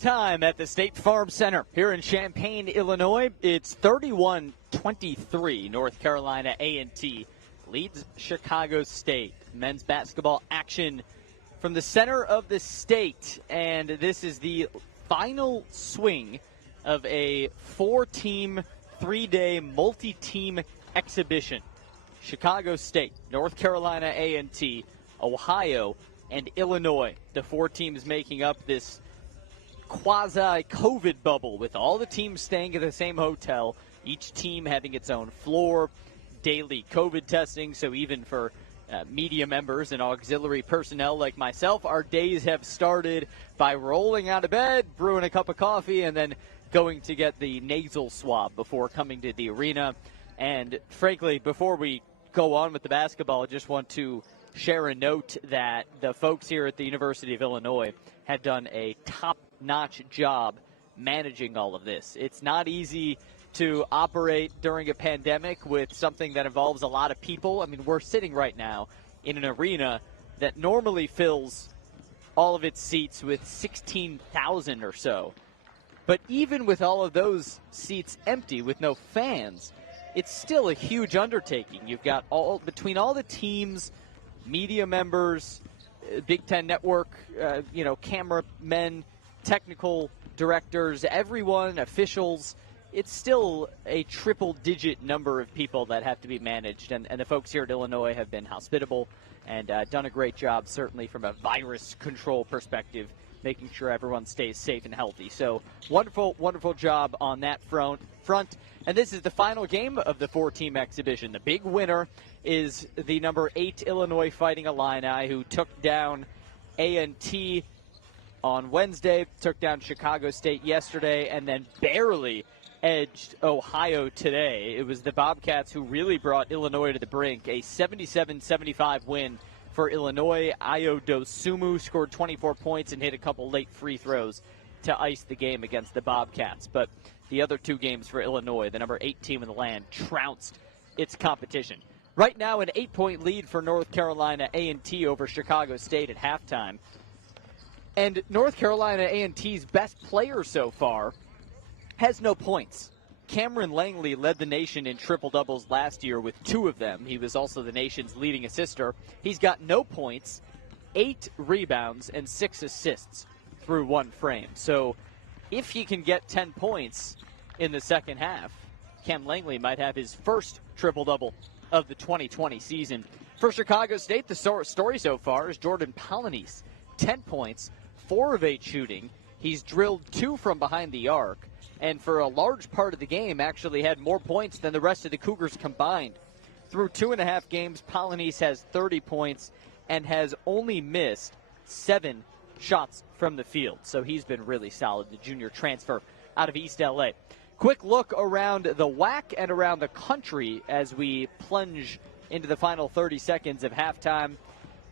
Halftime at the State Farm Center here in Champaign, Illinois. It's 31-23. North Carolina A&T leads Chicago State. Men's basketball action from the center of the state. And this is the final swing of a 4-team, 3-day, multi-team exhibition. Chicago State, North Carolina A&T, Ohio, and Illinois. The 4 teams making up this quasi-COVID bubble with all the teams staying at the same hotel, each team having its own floor, daily COVID testing. So even for media members and auxiliary personnel like myself, our days have started by rolling out of bed, brewing a cup of coffee, and then going to get the nasal swab before coming to the arena. And frankly, before we go on with the basketball, I just want to share a note that the folks here at the University of Illinois had done a top-notch job managing all of this. It's not easy to operate during a pandemic with something that involves a lot of people. I mean, we're sitting right now in an arena that normally fills all of its seats with 16,000 or so. But even with all of those seats empty with no fans, it's still a huge undertaking. You've got between all the teams, media members, Big Ten Network, cameramen, technical directors, everyone, officials. It's still a triple-digit number of people that have to be managed, and the folks here at Illinois have been hospitable and done a great job, certainly from a virus control perspective, making sure everyone stays safe and healthy. So wonderful, wonderful job on that front. And this is the final game of the 4-team exhibition. The big winner is the number 8 Illinois Fighting Illini, who took down A&T on Wednesday, took down Chicago State yesterday, and then barely edged Ohio today. It was the Bobcats who really brought Illinois to the brink. A 77-75 win for Illinois. Ayo Dosunmu scored 24 points and hit a couple late free throws to ice the game against the Bobcats. But the other 2 games for Illinois, the number 8 team in the land, trounced its competition. Right now, an 8-point lead for North Carolina A&T over Chicago State at halftime. And North Carolina A&T's best player so far has no points. Cameron Langley led the nation in triple-doubles last year with 2 of them. He was also the nation's leading assister. He's got no points, 8 rebounds, and 6 assists through 1 frame. So if he can get 10 points in the second half, Cam Langley might have his first triple-double of the 2020 season. For Chicago State, the story so far is Jordan Polonese, 10 points, 4 of 8 shooting. He's drilled 2 from behind the arc, and for a large part of the game actually had more points than the rest of the Cougars combined. Through 2.5 games, Polonese has 30 points and has only missed 7 shots from the field. So he's been really solid, the junior transfer out of East LA. Quick look around the WAC and around the country as we plunge into the final 30 seconds of halftime.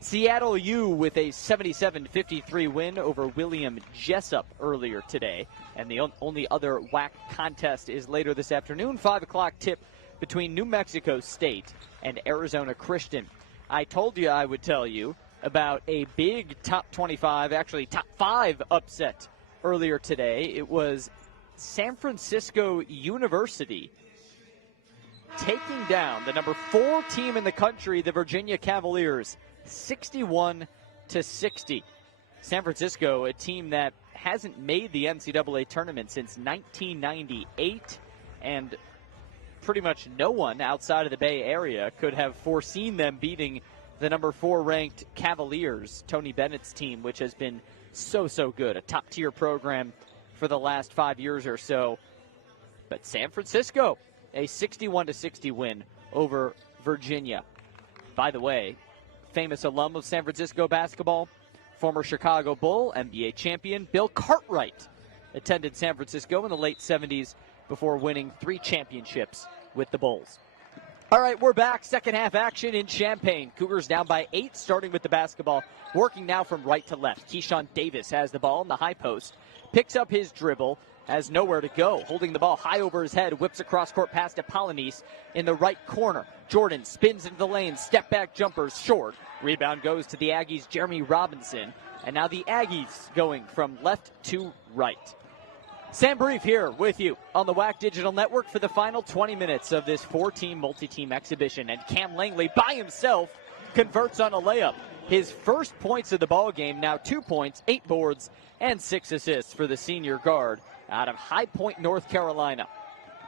Seattle U with a 77-53 win over William Jessup earlier today. And the only other WAC contest is later this afternoon, 5 o'clock tip between New Mexico State and Arizona Christian. I told you I would tell you about a big top 25, actually top 5 upset earlier today. It was San Francisco University taking down the number 4 team in the country, the Virginia Cavaliers, 61-60. San Francisco, a team that hasn't made the NCAA tournament since 1998, and pretty much no one outside of the Bay Area could have foreseen them beating the number 4 ranked Cavaliers, Tony Bennett's team, which has been so good, a top-tier program for the last 5 years or so. But San Francisco, a 61-60 win over Virginia. By the way, famous alum of San Francisco basketball, former Chicago Bull, NBA champion Bill Cartwright attended San Francisco in the late 70s before winning 3 championships with the Bulls. All right, we're back. Second half action in Champaign. Cougars down by 8, starting with the basketball. Working now from right to left. Keyshawn Davis has the ball in the high post. Picks up his dribble. Has nowhere to go. Holding the ball high over his head. Whips across court pass to Polonese in the right corner. Jordan spins into the lane. Step back jumpers short. Rebound goes to the Aggies' Jeremy Robinson. And now the Aggies going from left to right. Sam Brief here with you on the WAC Digital Network for the final 20 minutes of this 4-team multi-team exhibition. And Cam Langley by himself converts on a layup. His first points of the ball game, now 2 points, 8 boards, and 6 assists for the senior guard out of High Point, North Carolina.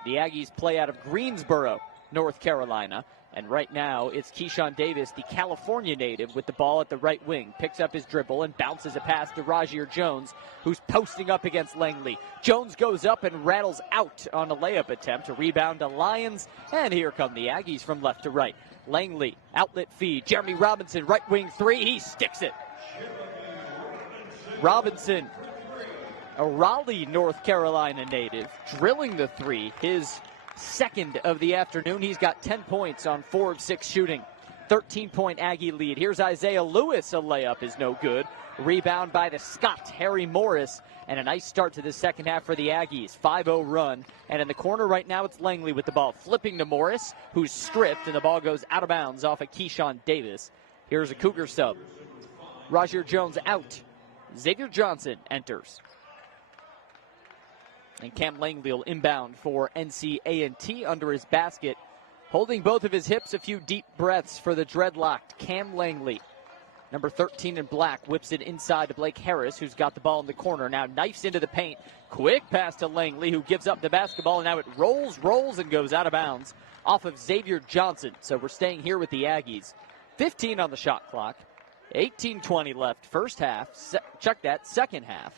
The Aggies play out of Greensboro, North Carolina. And right now, it's Keyshawn Davis, the California native, with the ball at the right wing. Picks up his dribble and bounces a pass to Rajier Jones, who's posting up against Langley. Jones goes up and rattles out on a layup attempt. A rebound to Lions. And here come the Aggies from left to right. Langley, outlet feed. Jeremy Robinson, right wing three. He sticks it. Robinson, a Raleigh, North Carolina native, drilling the three. His second of the afternoon. He's got 10 points on 4 of 6 shooting. 13-point Aggie lead. Here's Isaiah Lewis. A layup is no good. Rebound by the Scot, Harry Morris. And a nice start to the second half for the Aggies. 5-0 run. And in the corner right now, it's Langley with the ball. Flipping to Morris, who's stripped, and the ball goes out of bounds off of Keyshawn Davis. Here's a Cougar sub. Rajier Jones out. Xavier Johnson enters. And Cam Langley will inbound for NCAA under his basket. Holding both of his hips, a few deep breaths for the dreadlocked Cam Langley. Number 13 in black whips it inside to Blake Harris, who's got the ball in the corner. Now knifes into the paint. Quick pass to Langley, who gives up the basketball. And now it rolls, and goes out of bounds off of Xavier Johnson. So we're staying here with the Aggies. 15 on the shot clock. 18:20 left. First half. Check that. Second half.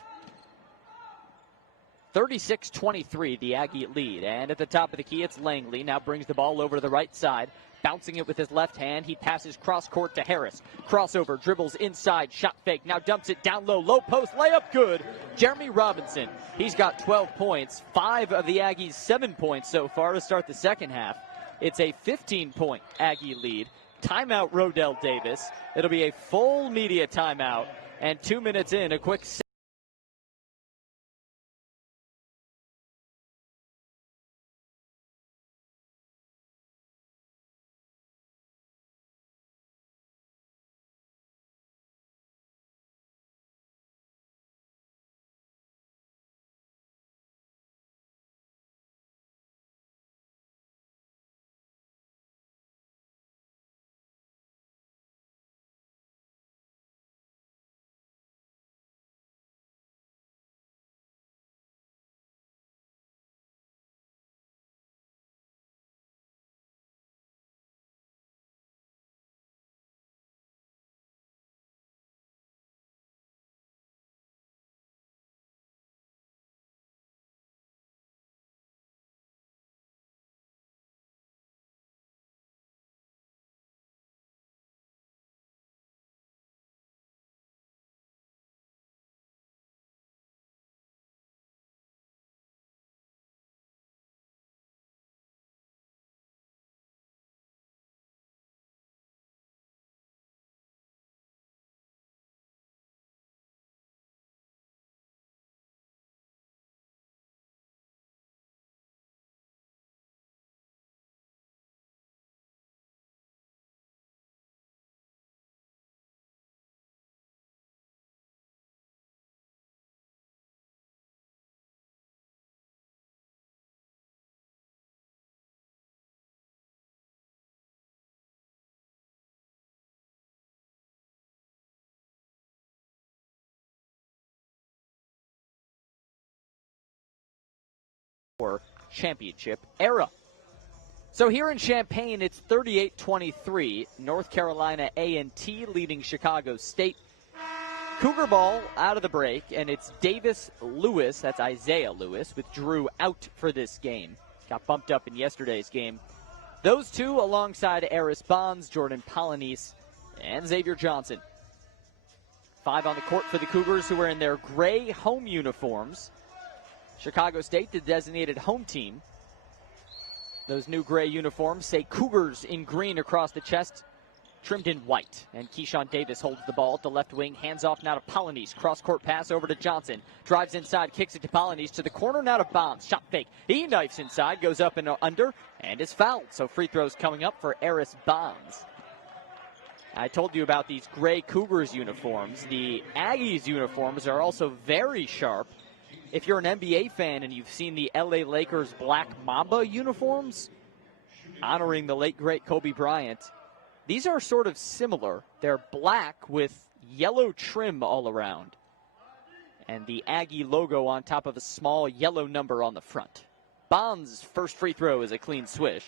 36-23, the Aggie lead. And at the top of the key, it's Langley. Now brings the ball over to the right side. Bouncing it with his left hand. He passes cross court to Harris. Crossover, dribbles inside, shot fake. Now dumps it down low. Low post, layup good. Jeremy Robinson. He's got 12 points. 5 of the Aggies' 7 points so far to start the second half. It's a 15-point Aggie lead. Timeout, Rodell Davis. It'll be a full media timeout. And 2 minutes in, a quick championship era. So here in Champaign, it's 38-23. North Carolina A&T leading Chicago State. Cougar ball out of the break, and it's Davis Lewis, that's Isaiah Lewis, with Drew out for this game. Got bumped up in yesterday's game. Those two alongside Eris Bonds, Jordan Polynice, and Xavier Johnson. 5 on the court for the Cougars, who are in their gray home uniforms. Chicago State, the designated home team. Those new gray uniforms say Cougars in green across the chest, trimmed in white. And Keyshawn Davis holds the ball at the left wing, hands off now to Polynice. Cross-court pass over to Johnson. Drives inside, kicks it to Polynice to the corner, now to Bonds. Shot fake. He knifes inside, goes up and under, and is fouled. So free throws coming up for Eris Bonds. I told you about these gray Cougars uniforms. The Aggies uniforms are also very sharp. If you're an NBA fan and you've seen the LA Lakers black Mamba uniforms, honoring the late, great Kobe Bryant, these are sort of similar. They're black with yellow trim all around, and the Aggie logo on top of a small yellow number on the front. Bonds' first free throw is a clean swish.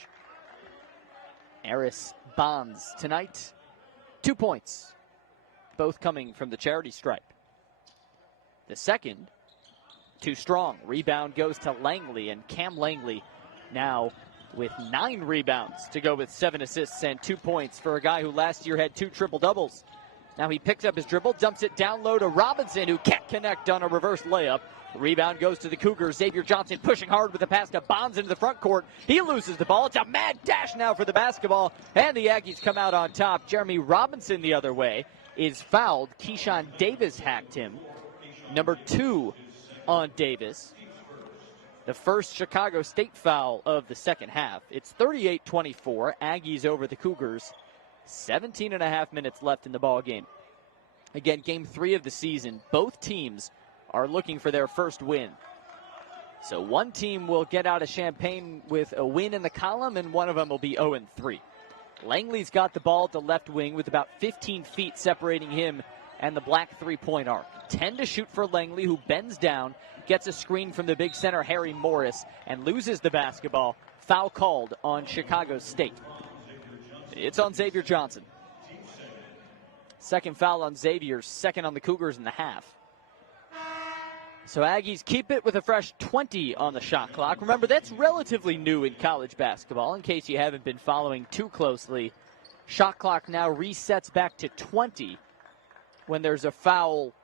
Eris Bonds tonight, 2 points, both coming from the charity stripe. The second, too strong. Rebound goes to Langley, and Cam Langley now with 9 rebounds to go with 7 assists and 2 points for a guy who last year had 2 triple-doubles. Now he picks up his dribble, dumps it down low to Robinson, who can't connect on a reverse layup. The rebound goes to the Cougars. Xavier Johnson pushing hard with a pass to Bonds into the front court. He loses the ball. It's a mad dash now for the basketball, and the Aggies come out on top. Jeremy Robinson the other way is fouled. Keyshawn Davis hacked him. Number 2 on Davis. The first Chicago State foul of the second half. It's 38-24. Aggies over the Cougars. 17 and a half minutes left in the ball game. Again, game 3 of the season. Both teams are looking for their first win. So one team will get out of Champaign with a win in the column, and one of them will be 0-3. Langley's got the ball at the left wing with about 15 feet separating him and the black three-point arc. 10 to shoot for Langley, who bends down, gets a screen from the big center, Harry Morris, and loses the basketball. Foul called on Chicago State. It's on Xavier Johnson. Second foul on Xavier, second on the Cougars in the half. So Aggies keep it with a fresh 20 on the shot clock. Remember, that's relatively new in college basketball, in case you haven't been following too closely. Shot clock now resets back to 20 when there's a foul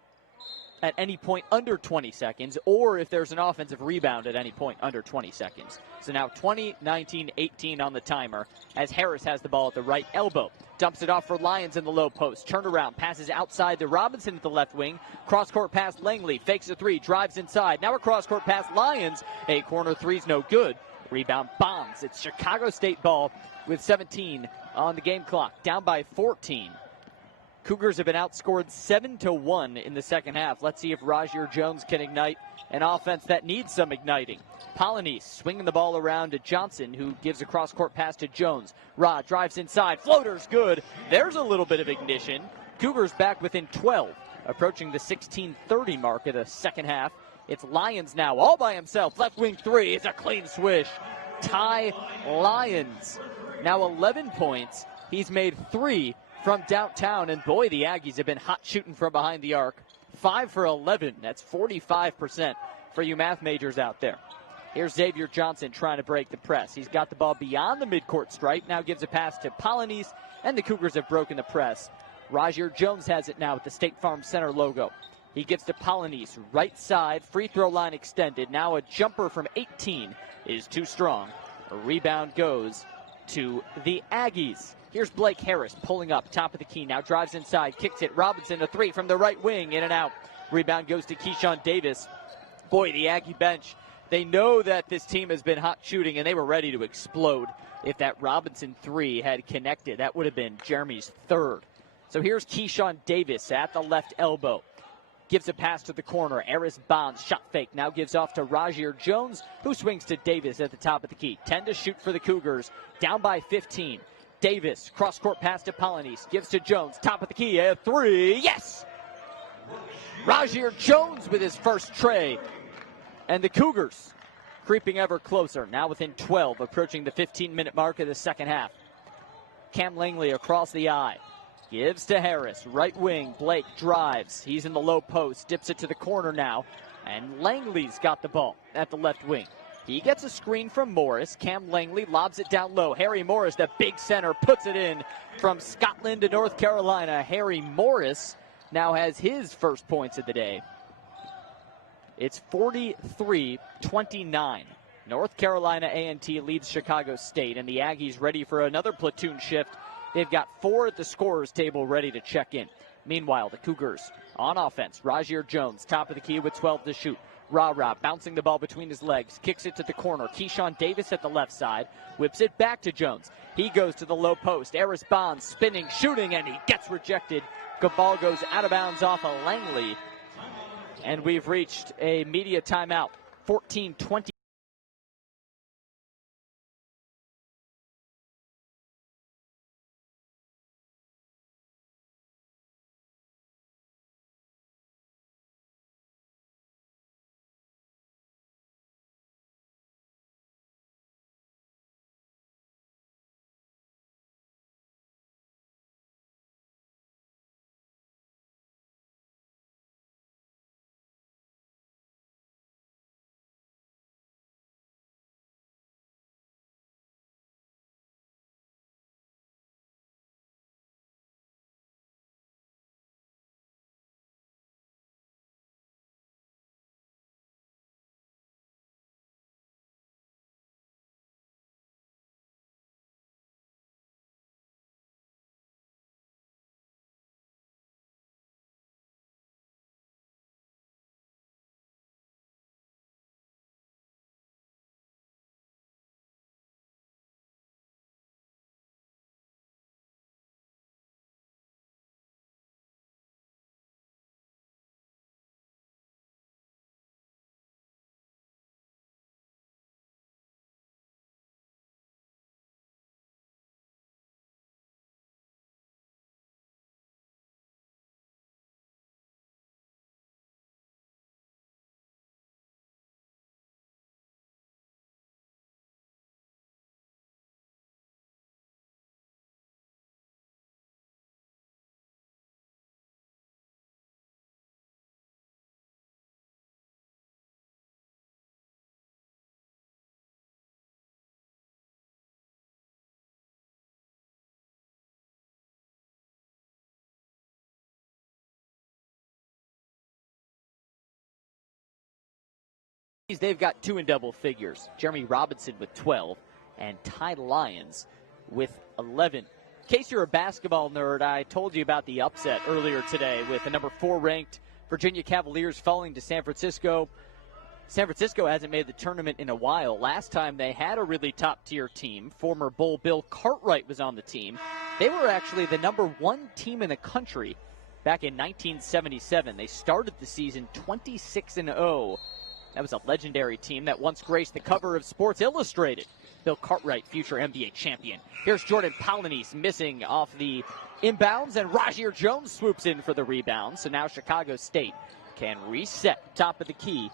at any point under 20 seconds, or if there's an offensive rebound at any point under 20 seconds. So now 20, 19, 18 on the timer as Harris has the ball at the right elbow. Dumps it off for Lyons in the low post. Turnaround, passes outside to Robinson at the left wing. Cross-court pass Langley, fakes a 3, drives inside. Now a cross-court pass Lyons. A corner 3's no good. Rebound Bonds. It's Chicago State ball with 17 on the game clock. Down by 14. Cougars have been outscored 7-1 in the second half. Let's see if Rajir Jones can ignite an offense that needs some igniting. Polynice swinging the ball around to Johnson, who gives a cross-court pass to Jones. Rod drives inside. Floater's good. There's a little bit of ignition. Cougars back within 12, approaching the 16:30 mark of the second half. It's Lyons now all by himself. Left wing 3. It's a clean swish. Ty Lyons now 11 points. He's made 3 from downtown, and boy, the Aggies have been hot shooting from behind the arc. 5 for 11. That's 45% for you math majors out there. Here's Xavier Johnson trying to break the press. He's got the ball beyond the midcourt stripe. Now gives a pass to Polynice, and the Cougars have broken the press. Rajir Jones has it now with the State Farm Center logo. He gives to Polynice, right side, free throw line extended. Now a jumper from 18 is too strong. A rebound goes to the Aggies. Here's Blake Harris pulling up, top of the key. Now drives inside, kicks it. Robinson, a 3 from the right wing, in and out. Rebound goes to Keyshawn Davis. Boy, the Aggie bench, they know that this team has been hot shooting, and they were ready to explode. If that Robinson 3 had connected, that would have been Jeremy's 3rd. So here's Keyshawn Davis at the left elbow. Gives a pass to the corner. Eris Bonds, shot fake. Now gives off to Rajir Jones, who swings to Davis at the top of the key. 10 to shoot for the Cougars, down by 15. Davis, cross-court pass to Polynice, gives to Jones, top of the key, a 3, yes! Rajir Jones with his first tray. And the Cougars creeping ever closer, now within 12, approaching the 15-minute mark of the second half. Cam Langley across the eye, gives to Harris, right wing, Blake drives, he's in the low post, dips it to the corner now, and Langley's got the ball at the left wing. He gets a screen from Morris. Cam Langley lobs it down low. Harry Morris, the big center, puts it in from Scotland to North Carolina. Harry Morris now has his first points of the day. It's 43-29. North Carolina A&T leads Chicago State, and the Aggies ready for another platoon shift. They've got 4 at the scorer's table ready to check in. Meanwhile, the Cougars on offense. Rajir Jones, top of the key with 12 to shoot. Ra bouncing the ball between his legs, kicks it to the corner. Keyshawn Davis at the left side, whips it back to Jones. He goes to the low post. Eris Bonds spinning, shooting, and he gets rejected. The ball goes out of bounds off of Langley. And we've reached a media timeout. 14-20. They've got 2 in double figures. Jeremy Robinson with 12 and Ty Lyons with 11. In case you're a basketball nerd, I told you about the upset earlier today with the number 4 ranked Virginia Cavaliers falling to San Francisco. San Francisco hasn't made the tournament in a while. Last time they had a really top-tier team. Former Bull Bill Cartwright was on the team. They were actually the number 1 team in the country back in 1977. They started the season 26-0. That was a legendary team that once graced the cover of Sports Illustrated. Bill Cartwright, future NBA champion. Here's Jordan Palanese missing off the inbounds, and Rajier Jones swoops in for the rebound. So now Chicago State can reset top of the key.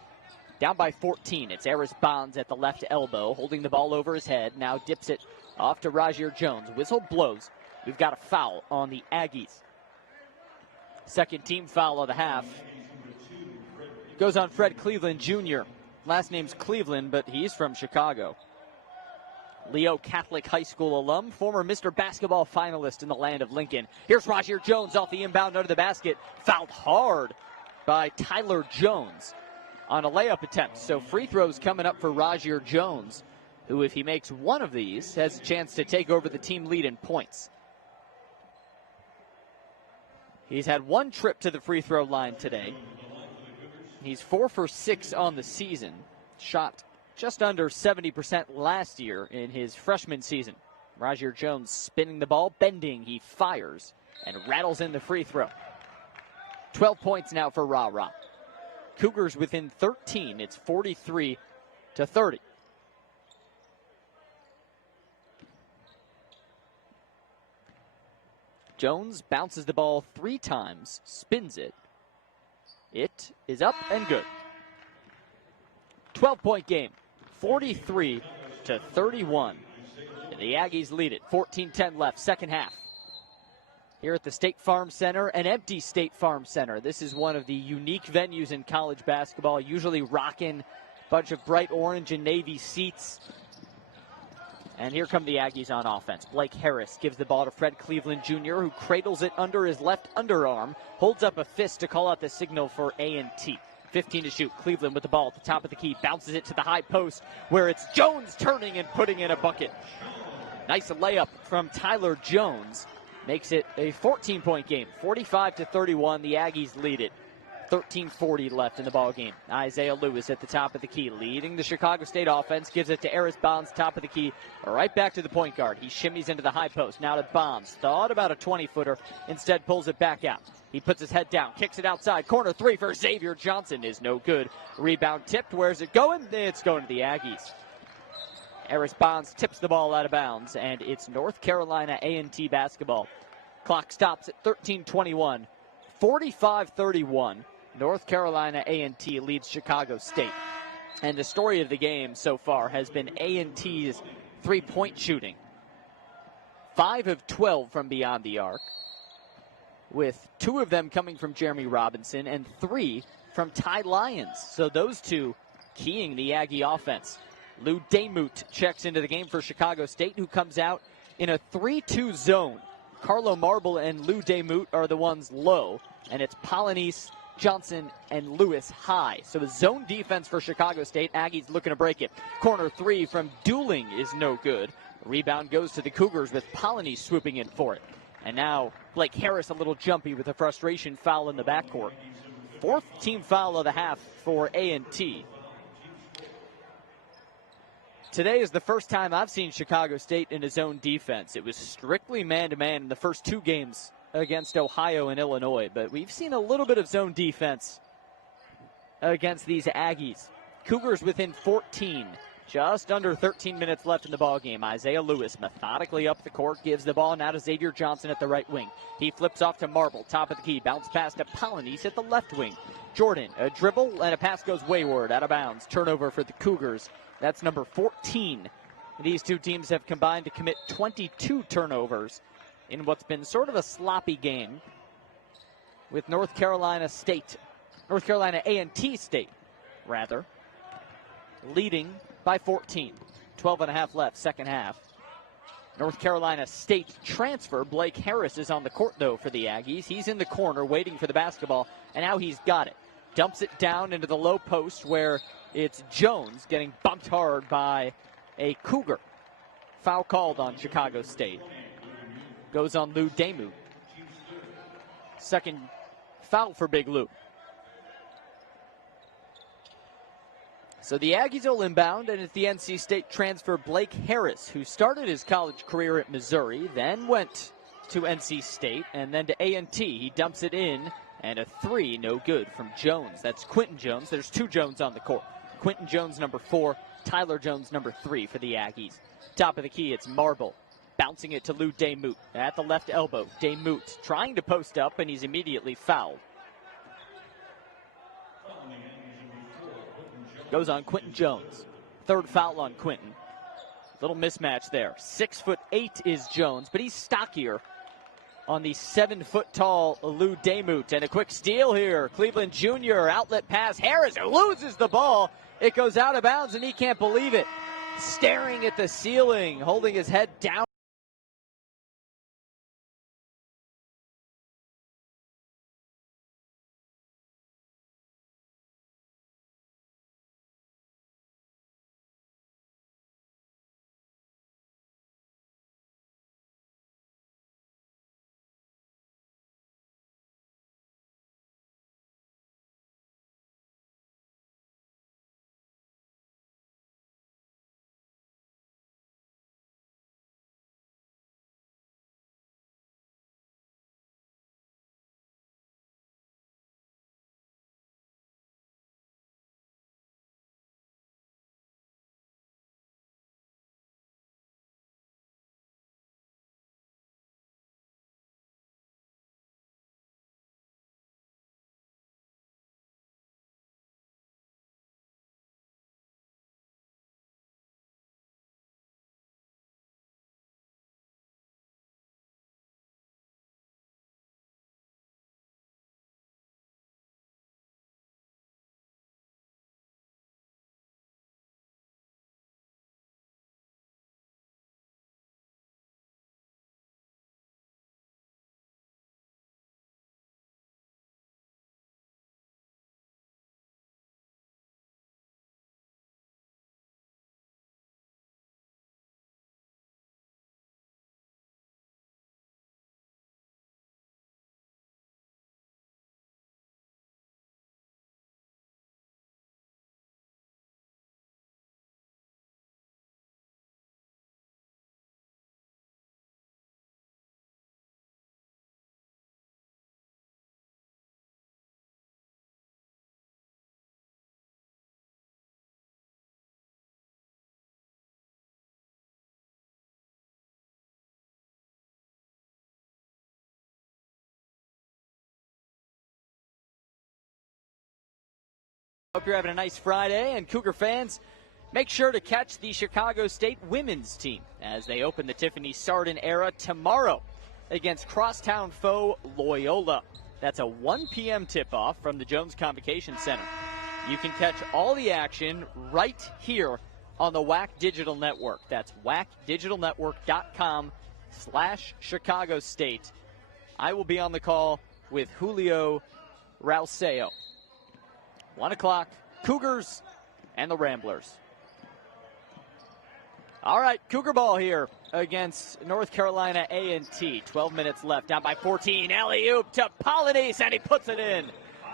Down by 14. It's Eris Bonds at the left elbow, holding the ball over his head. Now dips it off to Rajier Jones. Whistle blows. We've got a foul on the Aggies. Second team foul of the half. Goes on Fred Cleveland Jr. Last name's Cleveland, but he's from Chicago. Leo Catholic High School alum, former Mr. Basketball finalist in the land of Lincoln. Here's Rajier Jones off the inbound under the basket. Fouled hard by Tyler Jones on a layup attempt. So free throws coming up for Rajier Jones, who, if he makes one of these, has a chance to take over the team lead in points. He's had 1 trip to the free throw line today. He's 4 for 6 on the season. Shot just under 70% last year in his freshman season. Rajier Jones spinning the ball, bending, he fires, and rattles in the free throw. 12 points now for Ra. Cougars within 13. It's 43-30. Jones bounces the ball 3 times, spins it. It is up and good. 12-point game, 43-31. And the Aggies lead it, 14-10 left, second half. Here at the State Farm Center, an empty State Farm Center. This is one of the unique venues in college basketball, usually rocking a bunch of bright orange and navy seats. And here come the Aggies on offense. Blake Harris gives the ball to Fred Cleveland Jr., who cradles it under his left underarm, holds up a fist to call out the signal for A&T. 15 to shoot. Cleveland with the ball at the top of the key, bounces it to the high post, where it's Jones turning and putting in a bucket. Nice layup from Tyler Jones. Makes it a 14-point game, 45-31. The Aggies lead it. 13:40 left in the ball game. Isaiah Lewis at the top of the key, leading the Chicago State offense, gives it to Eris Bonds, top of the key, right back to the point guard. He shimmies into the high post. Now to Bonds. Thought about a 20-footer, instead pulls it back out. He puts his head down, kicks it outside. Corner three for Xavier Johnson is no good. Rebound tipped. Where's it going? It's going to the Aggies. Eris Bonds tips the ball out of bounds, and it's North Carolina A&T basketball. Clock stops at 13:21. 45-31. North Carolina A&T leads Chicago State. And the story of the game so far has been A&T's three-point shooting. 5 of 12 from beyond the arc, with 2 of them coming from Jeremy Robinson and 3 from Ty Lyons. So those two keying the Aggie offense. Lou Demuth checks into the game for Chicago State, who comes out in a 3-2 zone. Carlo Marble and Lou Demuth are the ones low, and it's Polynice, Johnson, and Lewis high. So a zone defense for Chicago State. Aggies looking to break it. Corner three from Dooling is no good. Rebound goes to the Cougars with Polynice swooping in for it. And now Blake Harris a little jumpy with a frustration foul in the backcourt. 4th team foul of the half for A&T. Today is the first time I've seen Chicago State in a zone defense. It was strictly man-to-man in the first 2 games against Ohio and Illinois, but we've seen a little bit of zone defense against these Aggies. Cougars within 14, just under 13 minutes left in the ball game. Isaiah Lewis methodically up the court, gives the ball now to Xavier Johnson at the right wing. He flips off to Marble, top of the key, bounce pass to Polynice at the left wing. Jordan, a dribble, and a pass goes wayward, out of bounds. Turnover for the Cougars. That's number 14. These two teams have combined to commit 22 turnovers in what's been sort of a sloppy game with North Carolina A&T State, leading by 14. 12 and a half left, second half. North Carolina State transfer Blake Harris is on the court, though, for the Aggies. He's in the corner waiting for the basketball, and now he's got it. Dumps it down into the low post where it's Jones getting bumped hard by a Cougar. Foul called on Chicago State. Goes on Lou Demuth. Second foul for Big Lou. So the Aggies will inbound, and it's the NC State transfer Blake Harris, who started his college career at Missouri, then went to NC State, and then to A&T. He dumps it in, and a 3, no good from Jones. That's Quentin Jones. There's 2 Jones on the court. Quentin Jones, number 4. Tyler Jones, number 3 for the Aggies. Top of the key, it's Marble. Bouncing it to Lou Demuth at the left elbow. Demuth trying to post up, and he's immediately fouled. Goes on Quentin Jones. 3rd foul on Quentin. Little mismatch there. 6'8" is Jones, but he's stockier on the 7-foot-tall Lou Demuth. And a quick steal here. Cleveland Jr. outlet pass. Harris loses the ball. It goes out of bounds, and he can't believe it. Staring at the ceiling, holding his head down. Hope you're having a nice Friday, and Cougar fans, make sure to catch the Chicago State women's team as they open the Tiffany Sarden era tomorrow against crosstown foe Loyola. That's a 1 p.m. tip-off from the Jones Convocation Center. You can catch all the action right here on the WAC Digital Network. That's wacdigitalnetwork.com/Chicago State. I will be on the call with Julio Rauseo. 1 o'clock, Cougars and the Ramblers. All right, Cougar ball here against North Carolina A&T. 12 minutes left, down by 14. Alley-oop to Polynice, and he puts it in.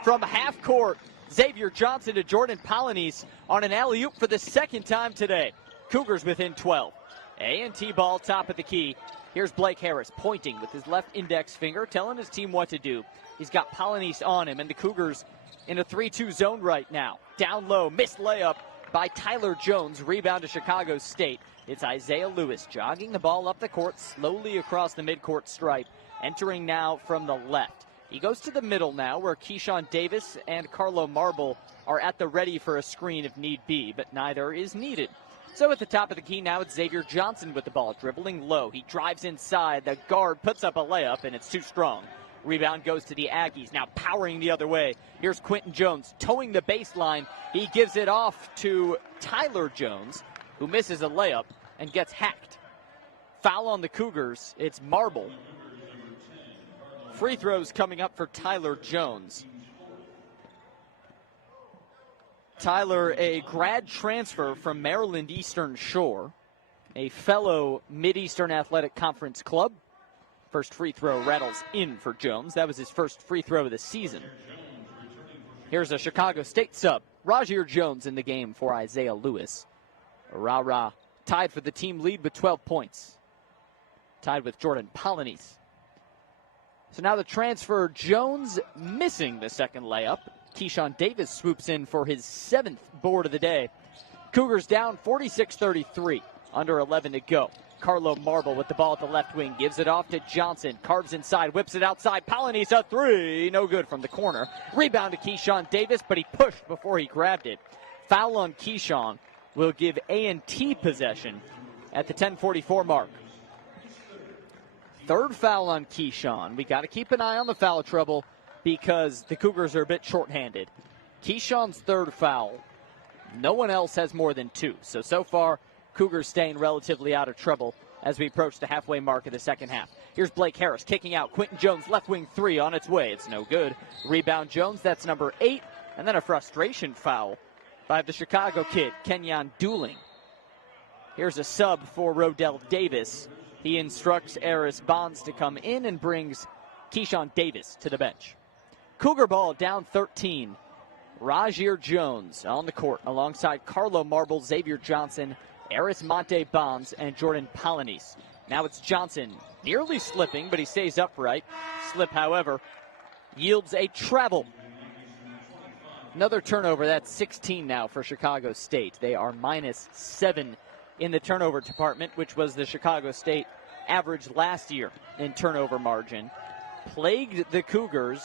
From half court, Xavier Johnson to Jordan Polynice on an alley-oop for the second time today. Cougars within 12. A&T ball top of the key. Here's Blake Harris pointing with his left index finger, telling his team what to do. He's got Polynice on him, and the Cougars in a 3-2 zone right now. Down low, missed layup by Tyler Jones. Rebound to Chicago State. It's Isaiah Lewis jogging the ball up the court, slowly across the midcourt stripe, entering now from the left. He goes to the middle now, where Keyshawn Davis and Carlo Marble are at the ready for a screen if need be, but neither is needed. So at the top of the key now, it's Xavier Johnson with the ball, dribbling low. He drives inside. The guard puts up a layup, and it's too strong. Rebound goes to the Aggies, now powering the other way. Here's Quentin Jones towing the baseline. He gives it off to Tyler Jones, who misses a layup and gets hacked. Foul on the Cougars. It's Marble. Free throws coming up for Tyler Jones. Tyler, a grad transfer from Maryland Eastern Shore, a fellow Mid-Eastern Athletic Conference club. First free throw rattles in for Jones. That was his first free throw of the season. Here's a Chicago State sub. Rajier Jones in the game for Isaiah Lewis. Rah-rah tied for the team lead with 12 points. Tied with Jordan Polynice. So now the transfer, Jones missing the second layup. Keyshawn Davis swoops in for his 7th board of the day. Cougars down 46-33. Under 11 to go. Carlo Marble with the ball at the left wing. Gives it off to Johnson. Carves inside. Whips it outside. Polynice a three. No good from the corner. Rebound to Keyshawn Davis, but he pushed before he grabbed it. Foul on Keyshawn will give A&T possession at the 10:44 mark. Third foul on Keyshawn. We got to keep an eye on the foul trouble because the Cougars are a bit shorthanded. Keyshawn's third foul. No one else has more than 2. So far, Cougars staying relatively out of trouble as we approach the halfway mark of the second half. Here's Blake Harris kicking out. Quentin Jones, left wing three on its way. It's no good. Rebound Jones, that's number 8. And then a frustration foul by the Chicago kid, Kenyon Dooling. Here's a sub for Rodell Davis. He instructs Eris Bonds to come in and brings Keyshawn Davis to the bench. Cougar ball down 13. Rajier Jones on the court alongside Carlo Marble, Xavier Johnson, Eris Monte Bonds, and Jordan Polynice. Now it's Johnson nearly slipping, but he stays upright. Slip, however, yields a travel. Another turnover. That's 16 now for Chicago State. They are -7 in the turnover department, which was the Chicago State average last year in turnover margin. Plagued the Cougars.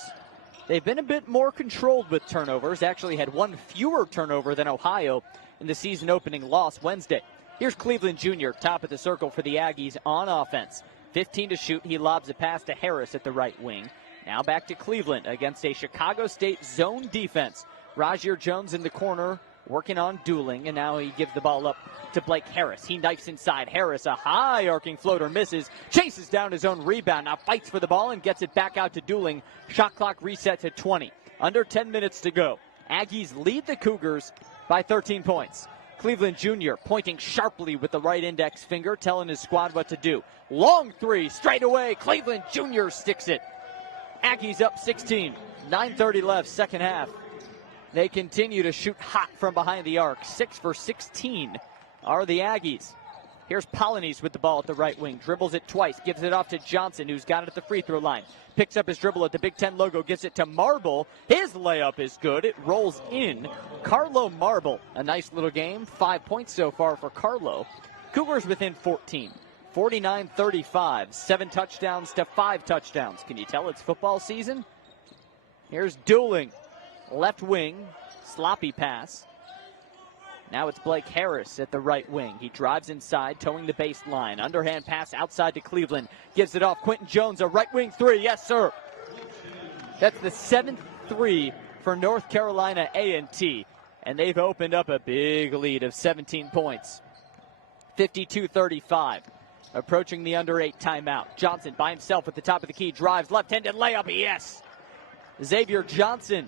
They've been a bit more controlled with turnovers. Actually had 1 fewer turnover than Ohio in the season opening loss Wednesday. Here's Cleveland Jr., top of the circle for the Aggies on offense. 15 to shoot. He lobs a pass to Harris at the right wing. Now back to Cleveland against a Chicago State zone defense. Rajier Jones in the corner working on Dooling, and now he gives the ball up to Blake Harris. He knifes inside. Harris, a high arcing floater, misses, chases down his own rebound, now fights for the ball and gets it back out to Dooling. Shot clock reset to 20. Under 10 minutes to go. Aggies lead the Cougars by 13 points. Cleveland Jr. pointing sharply with the right index finger, telling his squad what to do. Long three, straight away. Cleveland Jr. sticks it. Aggies up 16. 9:30 left, second half. They continue to shoot hot from behind the arc. 6 for 16 are the Aggies. Here's Polynice with the ball at the right wing. Dribbles it twice. Gives it off to Johnson, who's got it at the free throw line. Picks up his dribble at the Big Ten logo. Gives it to Marble. His layup is good. It rolls in. Carlo Marble. A nice little game. 5 points so far for Carlo. Cougars within 14. 49-35. 7 touchdowns to 5 touchdowns. Can you tell it's football season? Here's Dooling. Left wing. sloppy pass. Now it's Blake Harris at the right wing. He drives inside, towing the baseline. Underhand pass outside to Cleveland. Gives it off. Quentin Jones, a right wing three. Yes, sir. That's the 7th three for North Carolina A&T. And they've opened up a big lead of 17 points. 52-35. Approaching the under 8 timeout. Johnson by himself at the top of the key. Drives left-handed layup. Yes. Xavier Johnson.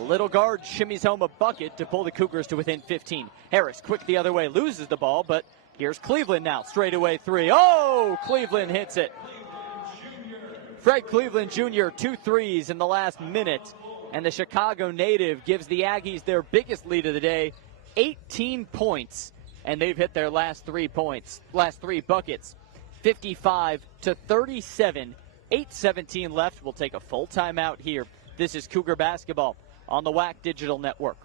Little guard shimmies home a bucket to pull the Cougars to within 15. Harris quick the other way, loses the ball, but here's Cleveland now. Straightaway three. Oh, Cleveland hits it. Fred Cleveland Jr., 2 threes in the last minute. And the Chicago native gives the Aggies their biggest lead of the day, 18 points. And they've hit their last 3 buckets. 55-37. 8:17 left. We'll take a full timeout here. This is Cougar basketball on the WAC Digital Network.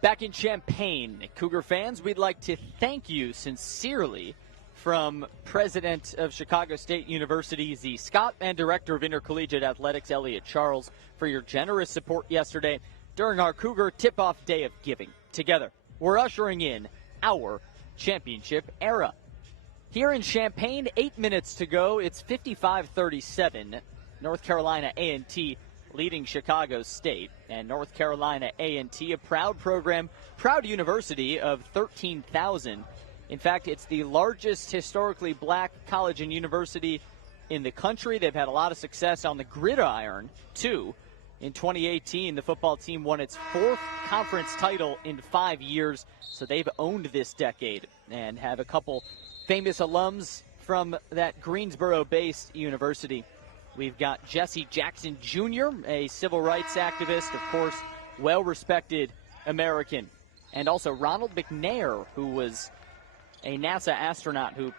Back in Champaign, Cougar fans, we'd like to thank you sincerely from President of Chicago State University, Z. Scott, and Director of Intercollegiate Athletics, Elliot Charles, for your generous support yesterday during our Cougar Tip-Off Day of Giving. Together, we're ushering in our championship era. Here in Champaign, 8 minutes to go. It's 55-37. North Carolina A&T leading Chicago State. And North Carolina A&T, a proud program, proud university of 13,000. In fact, it's the largest historically black college and university in the country. They've had a lot of success on the gridiron, too. In 2018, the football team won its 4th conference title in 5 years, so they've owned this decade and have a couple famous alums from that Greensboro-based university. We've got Jesse Jackson Jr., a civil rights activist, of course, well-respected American. And also Ronald McNair, who was a NASA astronaut who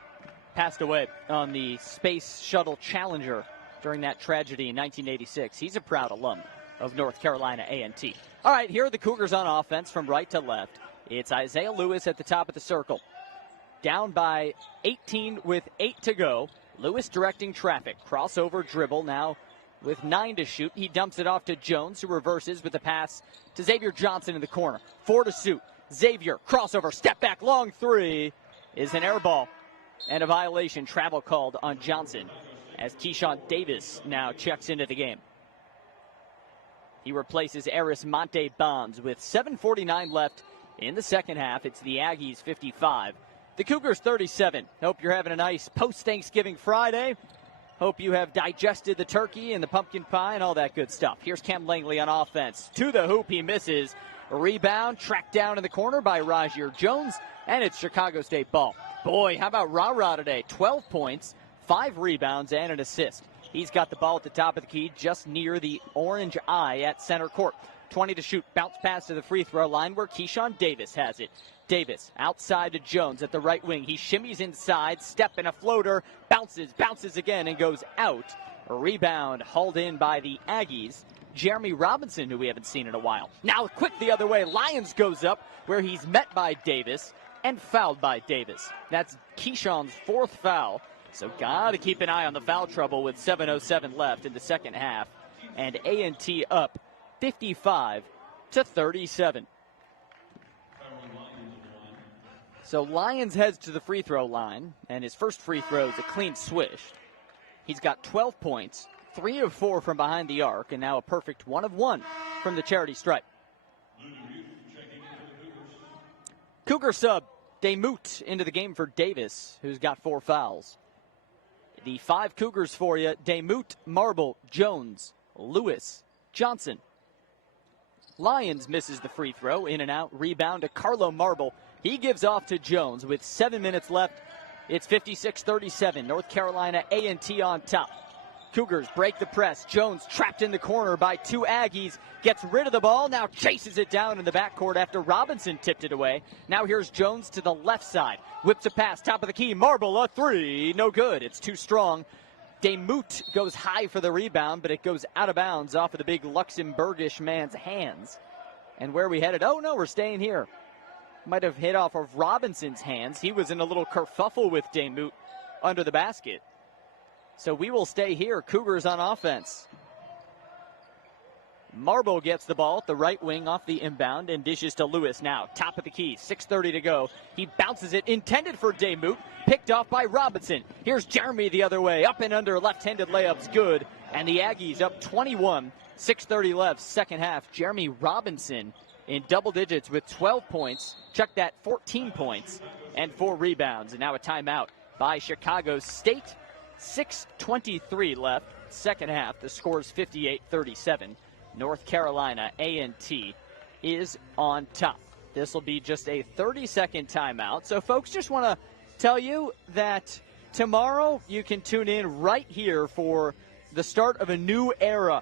passed away on the Space Shuttle Challenger during that tragedy in 1986. He's a proud alum of North Carolina A&T. All right, here are the Cougars on offense from right to left. It's Isaiah Lewis at the top of the circle. Down by 18 with 8 to go. Lewis directing traffic. Crossover dribble now with 9 to shoot. He dumps it off to Jones, who reverses with a pass to Xavier Johnson in the corner. 4 to suit. Xavier, crossover, step back, long three is an air ball. And a violation, travel called on Johnson as Keyshawn Davis now checks into the game. He replaces Eris Monte Bonds with 7:49 left in the second half. It's the Aggies 55. The Cougars 37. Hope you're having a nice post-Thanksgiving Friday. Hope you have digested the turkey and the pumpkin pie and all that good stuff. Here's Cam Langley on offense. To the hoop, he misses. A rebound, tracked down in the corner by Rajier Jones, and it's Chicago State ball. Boy, how about Ra today? 12 points, 5 rebounds, and an assist. He's got the ball at the top of the key, just near the orange eye at center court. 20 to shoot, bounce pass to the free throw line where Keyshawn Davis has it. Davis outside to Jones at the right wing. He shimmies inside, step and a floater, bounces again and goes out. A rebound hauled in by the Aggies. Jeremy Robinson, who we haven't seen in a while. Now quick the other way. Lyons goes up where he's met by Davis and fouled by Davis. That's Keyshawn's 4th foul. So got to keep an eye on the foul trouble with 7:07 left in the second half. And A&T up 55-37. So Lyons heads to the free throw line, and his first free throw is a clean swish. He's got 12 points, 3 of 4 from behind the arc, and now a perfect 1 of 1 from the charity stripe. Cougar sub Demuth into the game for Davis, who's got 4 fouls. The 5 Cougars for you: Demuth, Marble, Jones, Lewis, Johnson. Lyons misses the free throw, in and out, rebound to Carlo Marble. He gives off to Jones with 7 minutes left. It's 56-37, North Carolina A&T on top. Cougars break the press. Jones trapped in the corner by 2 Aggies. Gets rid of the ball, now chases it down in the backcourt after Robinson tipped it away. Now here's Jones to the left side. Whips a pass, top of the key. Marble, a 3. No good. It's too strong. Demuth goes high for the rebound, but it goes out of bounds off of the big Luxembourgish man's hands. And where are we headed? Oh, no, we're staying here. Might have hit off of Robinson's hands. He was in a little kerfuffle with Demuth under the basket. So we will stay here. Cougars on offense. Marble gets the ball at the right wing off the inbound and dishes to Lewis now. Top of the key, 6:30 to go. He bounces it, intended for Demuth, picked off by Robinson. Here's Jeremy the other way, up and under, left-handed layups good. And the Aggies up 21, 6:30 left, second half. Jeremy Robinson in double digits with 12 points. Check that, 14 points and 4 rebounds. And now a timeout by Chicago State. 6:23 left, second half. The score's 58-37. North Carolina A&T is on top. This will be just a 30-second timeout. So, folks, just want to tell you that tomorrow you can tune in right here for the start of a new era,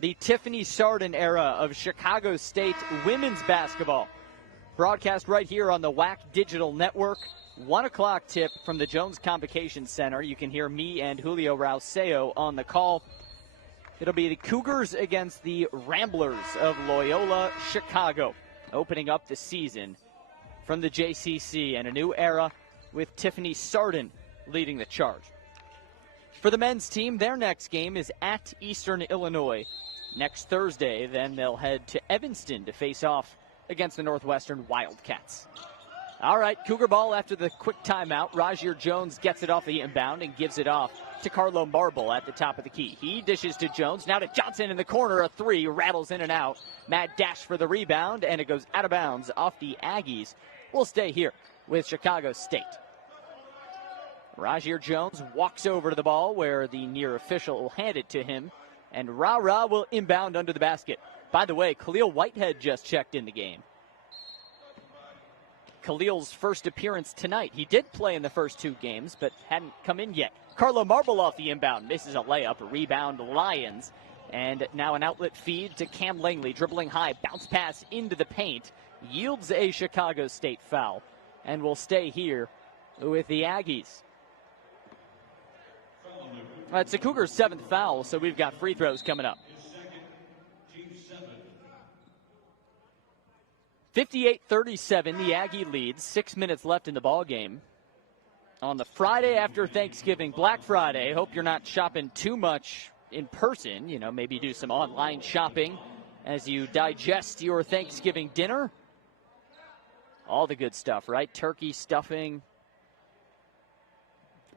the Tiffany Sarden era of Chicago State women's basketball. Broadcast right here on the WAC Digital Network. 1 o'clock tip from the Jones Convocation Center. You can hear me and Julio Rauseo on the call. It'll be the Cougars against the Ramblers of Loyola Chicago, opening up the season from the JCC, and a new era with Tiffany Sarden leading the charge. For the men's team, their next game is at Eastern Illinois next Thursday. Then they'll head to Evanston to face off against the Northwestern Wildcats. All right, Cougar ball after the quick timeout. Rajier Jones gets it off the inbound and gives it off to Carlo Marble at the top of the key. He dishes to Jones, now to Johnson in the corner, a 3, rattles in and out. Mad dash for the rebound, and it goes out of bounds off the Aggies. We'll stay here with Chicago State. Rajier Jones walks over to the ball where the near official will hand it to him, and Ra will inbound under the basket. By the way, Khalil Whitehead just checked in the game. Khalil's first appearance tonight. He did play in the first 2 games, but hadn't come in yet. Carlo Marble off the inbound, misses a layup, a rebound, Lions. And now an outlet feed to Cam Langley, dribbling high, bounce pass into the paint, yields a Chicago State foul, and will stay here with the Aggies. It's the Cougars' 7th foul, so we've got free throws coming up. 58-37, the Aggie leads. 6 minutes left in the ball game. On the Friday after Thanksgiving, Black Friday, hope you're not shopping too much in person. You know, maybe do some online shopping as you digest your Thanksgiving dinner. All the good stuff, right? Turkey, stuffing.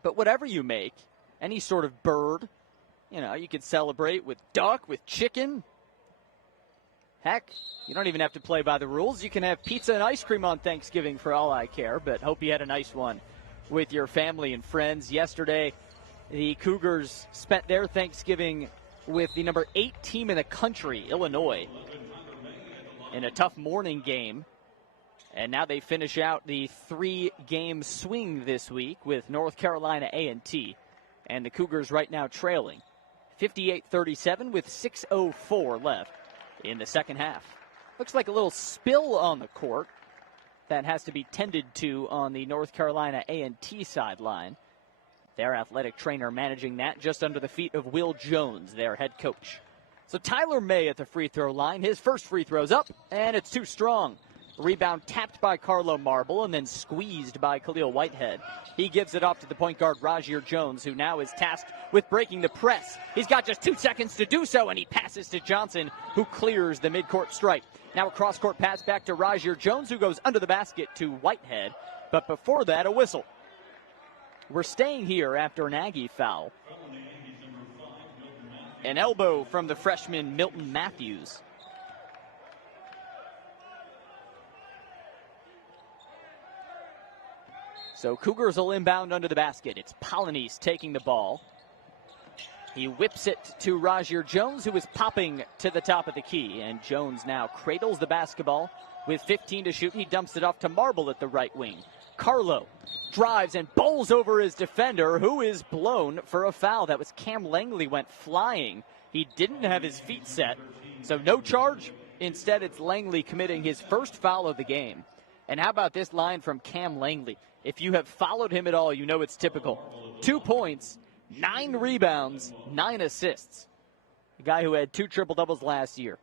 But whatever you make, any sort of bird, you know, you could celebrate with duck, with chicken. Heck, you don't even have to play by the rules. You can have pizza and ice cream on Thanksgiving for all I care, but hope you had a nice one with your family and friends. Yesterday, the Cougars spent their Thanksgiving with the number 8 team in the country, Illinois, in a tough morning game. And now they finish out the 3-game swing this week with North Carolina A&T. And the Cougars right now trailing 58-37 with 6:04 left in the second half. Looks like a little spill on the court that has to be tended to on the North Carolina A&T sideline. Their athletic trainer managing that just under the feet of Will Jones, their head coach. So Tyler May at the free throw line. His first free throw's up, and it's too strong. Rebound tapped by Carlo Marble and then squeezed by Khalil Whitehead. He gives it off to the point guard, Rajier Jones, who now is tasked with breaking the press. He's got just 2 seconds to do so, and he passes to Johnson, who clears the midcourt stripe. Now a cross-court pass back to Rajier Jones, who goes under the basket to Whitehead. But before that, a whistle. We're staying here after an Aggie foul. An elbow from the freshman Milton Matthews. So Cougars will inbound under the basket. It's Polynice taking the ball. He whips it to Rozier Jones, who is popping to the top of the key. And Jones now cradles the basketball with 15 to shoot. He dumps it off to Marble at the right wing. Carlo drives and bowls over his defender, who is blown for a foul. That was Cam Langley, went flying. He didn't have his feet set, so no charge. Instead, it's Langley committing his first foul of the game. And how about this line from Cam Langley? If you have followed him at all, you know it's typical. 2 points, 9 rebounds, 9 assists. A guy who had 2 triple-doubles last year.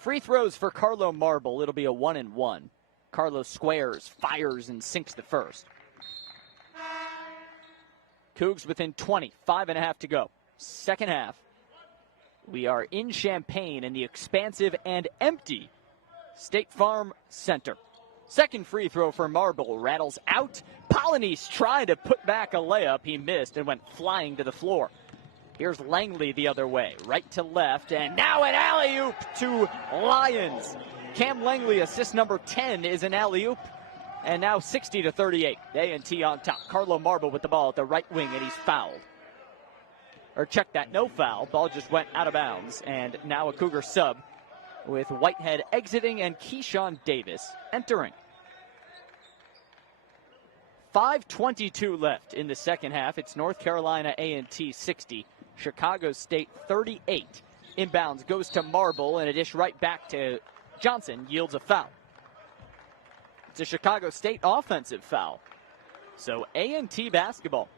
Free throws for Carlo Marble. It'll be a 1-and-1. Carlo squares, fires, and sinks the first. Cougs within 20, 5.5 to go. Second half. We are in Champaign in the expansive and empty State Farm Center. Second free throw for Marble rattles out. Polynice tried to put back a layup. He missed and went flying to the floor. Here's Langley the other way, right to left, and now an alley-oop to Lions. Cam Langley, assist number 10, is an alley-oop, and now 60-38. A&T on top. Carlo Marble with the ball at the right wing, and he's fouled. Or check that, no foul. Ball just went out of bounds, and now a Cougar sub with Whitehead exiting and Keyshawn Davis entering. 5:22 left in the second half. It's North Carolina A&T 60, Chicago State 38. Inbounds goes to Marble, and a dish right back to Johnson yields a foul. It's a Chicago State offensive foul. So A&T basketball.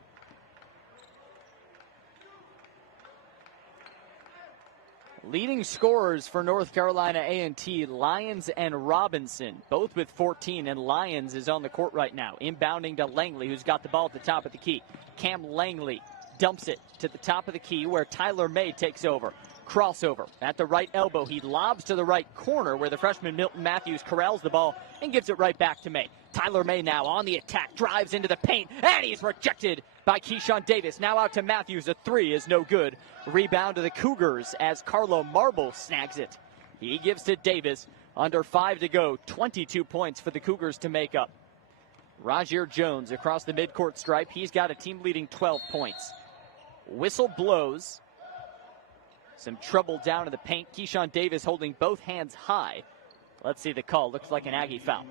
Leading scorers for North Carolina A&T, Lyons and Robinson, both with 14, and Lyons is on the court right now. Inbounding to Langley, who's got the ball at the top of the key. Cam Langley dumps it to the top of the key where Tyler May takes over. Crossover at the right elbow. He lobs to the right corner where the freshman Milton Matthews corrals the ball and gives it right back to May. Tyler May now on the attack, drives into the paint, and he's rejected by Keyshawn Davis. Now out to Matthews. A three is no good. Rebound to the Cougars as Carlo Marble snags it. He gives to Davis. Under 5 to go. 22 points for the Cougars to make up. Rozier Jones across the midcourt stripe. He's got a team-leading 12 points. Whistle blows. Some trouble down in the paint. Keyshawn Davis holding both hands high. Let's see the call. Looks like an Aggie foul.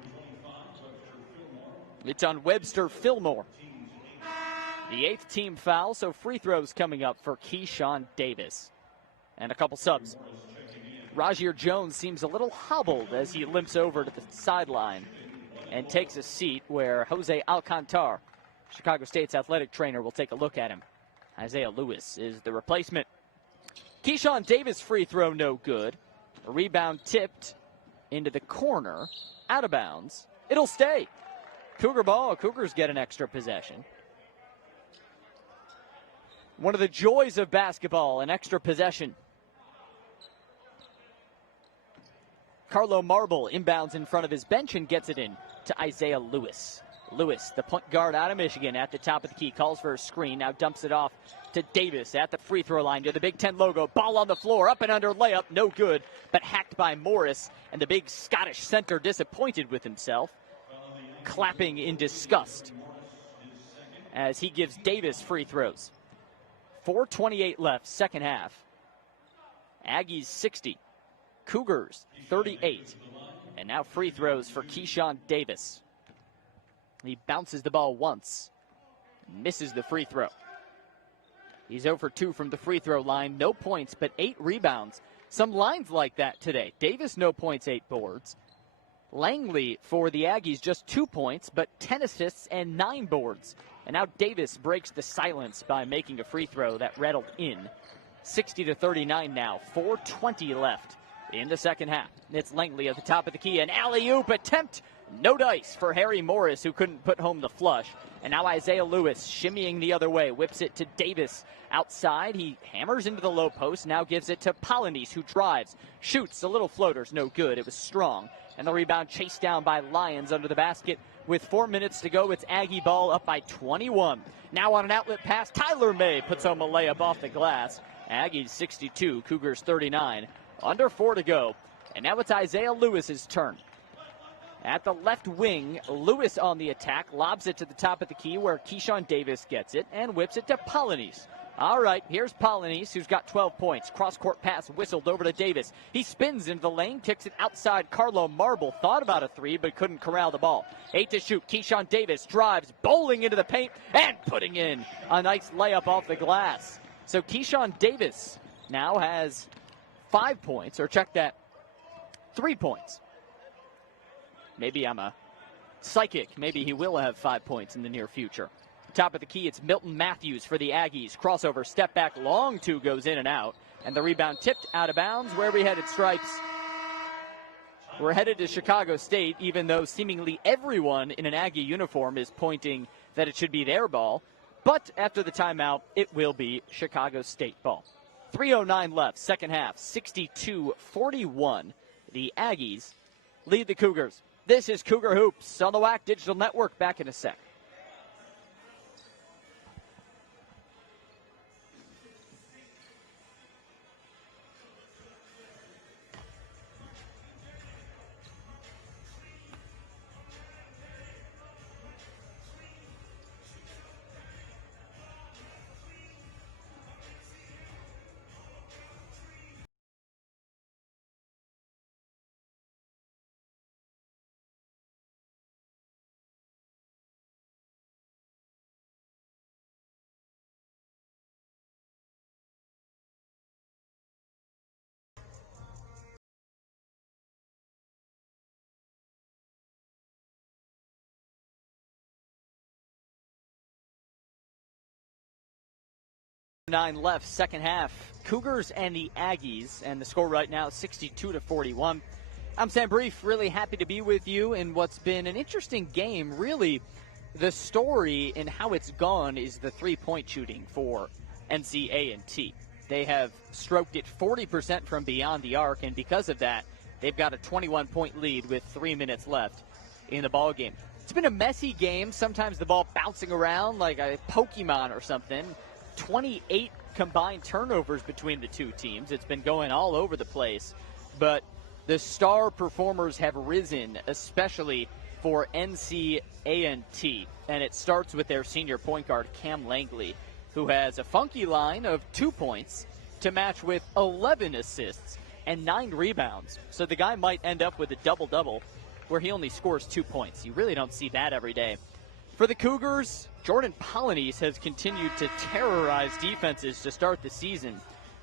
It's on Webster Fillmore. The 8th team foul, so free throws coming up for Keyshawn Davis. And a couple subs. Rozier Jones seems a little hobbled as he limps over to the sideline and takes a seat where Jose Alcantar, Chicago State's athletic trainer, will take a look at him. Isaiah Lewis is the replacement. Keyshawn Davis free throw no good. A rebound tipped into the corner, out of bounds. It'll stay. Cougar ball. Cougars get an extra possession. One of the joys of basketball, an extra possession. Carlo Marble inbounds in front of his bench and gets it in to Isaiah Lewis. Lewis, the point guard out of Michigan, at the top of the key, calls for a screen, now dumps it off to Davis at the free throw line to the Big Ten logo. Ball on the floor, up and under layup, no good, but hacked by Morris, and the big Scottish center disappointed with himself, clapping in disgust as he gives Davis free throws. 4:28 left, second half. Aggies 60, Cougars 38, and now free throws for Keyshawn Davis. He bounces the ball once, misses the free throw. He's 0 for 2 from the free throw line. No points, but 8 rebounds. Some lines like that today. Davis, no points, 8 boards. Langley for the Aggies, just 2 points, but 10 assists and 9 boards. And now Davis breaks the silence by making a free throw that rattled in. 60-39 now. 4:20 left in the second half. It's Langley at the top of the key. An alley-oop attempt. No dice for Harry Morris, who couldn't put home the flush. And now Isaiah Lewis shimmying the other way. Whips it to Davis outside. He hammers into the low post. Now gives it to Polynice, who drives. Shoots. A little floater's no good. It was strong. And the rebound chased down by Lyons under the basket. With 4 minutes to go, it's Aggie ball up by 21. Now on an outlet pass, Tyler May puts home a layup off the glass. Aggies 62, Cougars 39. Under 4 to go. And now it's Isaiah Lewis's turn. At the left wing, Lewis on the attack, lobs it to the top of the key where Keyshawn Davis gets it and whips it to Polynice. All right, here's Polynice, who's got 12 points. Cross-court pass whistled over to Davis. He spins into the lane, kicks it outside. Carlo Marble thought about a three, but couldn't corral the ball. 8 to shoot. Keyshawn Davis drives, bowling into the paint, and putting in a nice layup off the glass. So Keyshawn Davis now has 5 points, or check that, 3 points. Maybe I'm a psychic. Maybe he will have 5 points in the near future. Top of the key, it's Milton Matthews for the Aggies. Crossover, step back, long two goes in and out. And the rebound tipped out of bounds. Where we headed, Stripes? We're headed to Chicago State, even though seemingly everyone in an Aggie uniform is pointing that it should be their ball. But after the timeout, it will be Chicago State ball. 3:09 left, second half, 62-41. The Aggies lead the Cougars. This is Cougar Hoops on the WAC Digital Network. Back in a sec. Nine left, second half. Cougars and the Aggies, and the score right now 62-41. I'm Sam Brief, really happy to be with you in what's been an interesting game. Really, the story in how it's gone is the three-point shooting for NCAA. They have stroked it 40% from beyond the arc, and because of that, they've got a 21-point lead with 3 minutes left in the ball game. It's been a messy game. Sometimes the ball bouncing around like a Pokemon or something. 28 combined turnovers between the two teams. It's been going all over the place, but the star performers have risen, especially for NCAA, and it starts with their senior point guard, Cam Langley, who has a funky line of 2 points to match with 11 assists and 9 rebounds. So the guy might end up with a double-double where he only scores 2 points. You really don't see that every day. For the Cougars, Jordan Polynice has continued to terrorize defenses to start the season.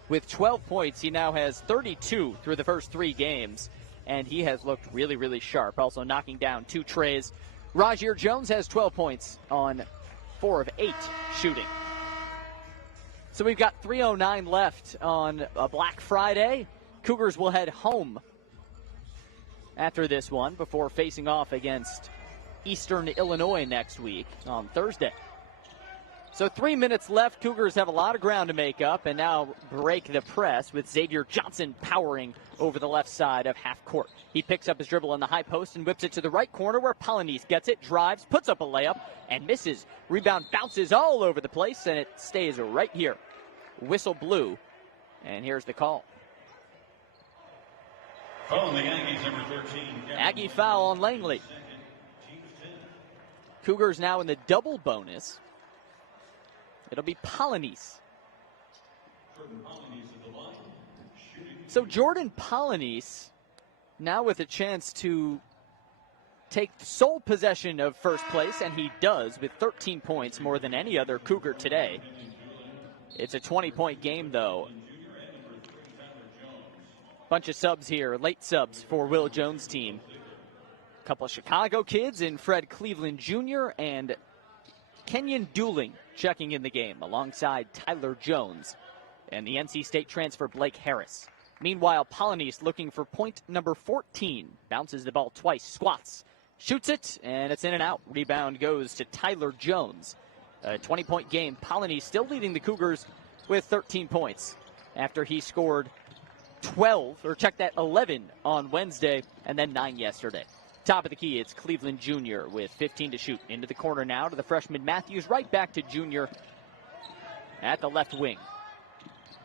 With 12 points, he now has 32 through the first 3 games, and he has looked really, really sharp, also knocking down 2 trays. Rajir Jones has 12 points on 4 of 8 shooting. So we've got 3:09 left on a Black Friday. Cougars will head home after this one before facing off against Eastern Illinois next week on Thursday. So 3 minutes left. Cougars have a lot of ground to make up and now break the press with Xavier Johnson powering over the left side of half court. He picks up his dribble in the high post and whips it to the right corner where Polynice gets it, drives, puts up a layup, and misses. Rebound bounces all over the place, and it stays right here. Whistle blew, and here's the call. Calling the Aggies, number 13. Aggie foul on Langley. Cougars now in the double bonus. It'll be Polynice. So Jordan Polynice now with a chance to take sole possession of first place, and he does with 13 points, more than any other Cougar today. It's a 20-point game, though. Bunch of subs here, late subs for Will Jones' team. A couple of Chicago kids in Fred Cleveland Jr. and Kenyon Dooling checking in the game alongside Tyler Jones and the NC State transfer Blake Harris. Meanwhile, Polynice looking for point number 14. Bounces the ball twice, squats, shoots it, and it's in and out. Rebound goes to Tyler Jones. A 20-point game. Polynice still leading the Cougars with 13 points after he scored 11 on Wednesday and then 9 yesterday. Top of the key, it's Cleveland Jr. with 15 to shoot. Into the corner now to the freshman Matthews. Right back to Jr. at the left wing.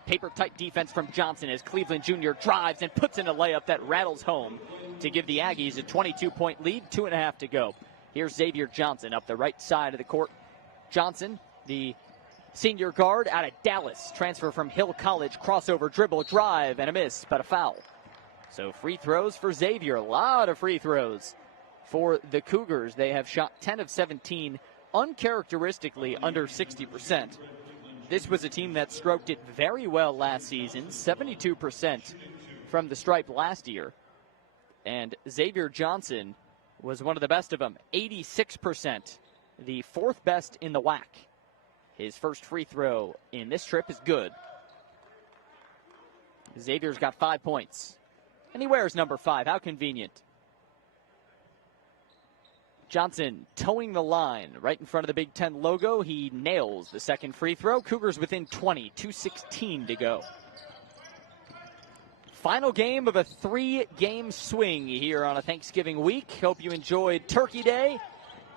paper-tight defense from Johnson as Cleveland Jr. drives and puts in a layup that rattles home to give the Aggies a 22-point lead, 2.5 to go. Here's Xavier Johnson up the right side of the court. Johnson, the senior guard out of Dallas, transfer from Hill College, crossover, dribble, drive, and a miss, but a foul. So free throws for Xavier, a lot of free throws for the Cougars. They have shot 10 of 17, uncharacteristically under 60%. This was a team that stroked it very well last season, 72% from the stripe last year. And Xavier Johnson was one of the best of them, 86%, the fourth best in the WAC. His first free throw in this trip is good. Xavier's got 5 points. And he wears number 5. How convenient. Johnson towing the line right in front of the Big Ten logo. He nails the second free throw. Cougars within 20, 2:16 to go. Final game of a 3-game swing here on a Thanksgiving week. Hope you enjoyed Turkey Day.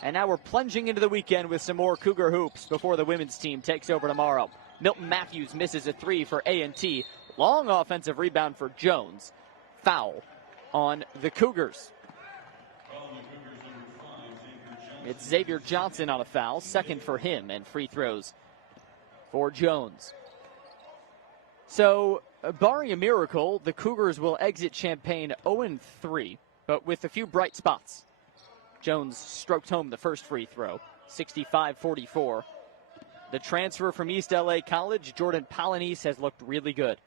And now we're plunging into the weekend with some more Cougar hoops before the women's team takes over tomorrow. Milton Matthews misses a 3 for A&T. Long offensive rebound for Jones. Foul on the Cougars. It's Xavier Johnson on a foul, second for him, and free throws for Jones. So, barring a miracle, the Cougars will exit Champaign 0-3, but with a few bright spots. Jones stroked home the first free throw, 65-44. The transfer from East LA College, Jordan Polanese, has looked really good.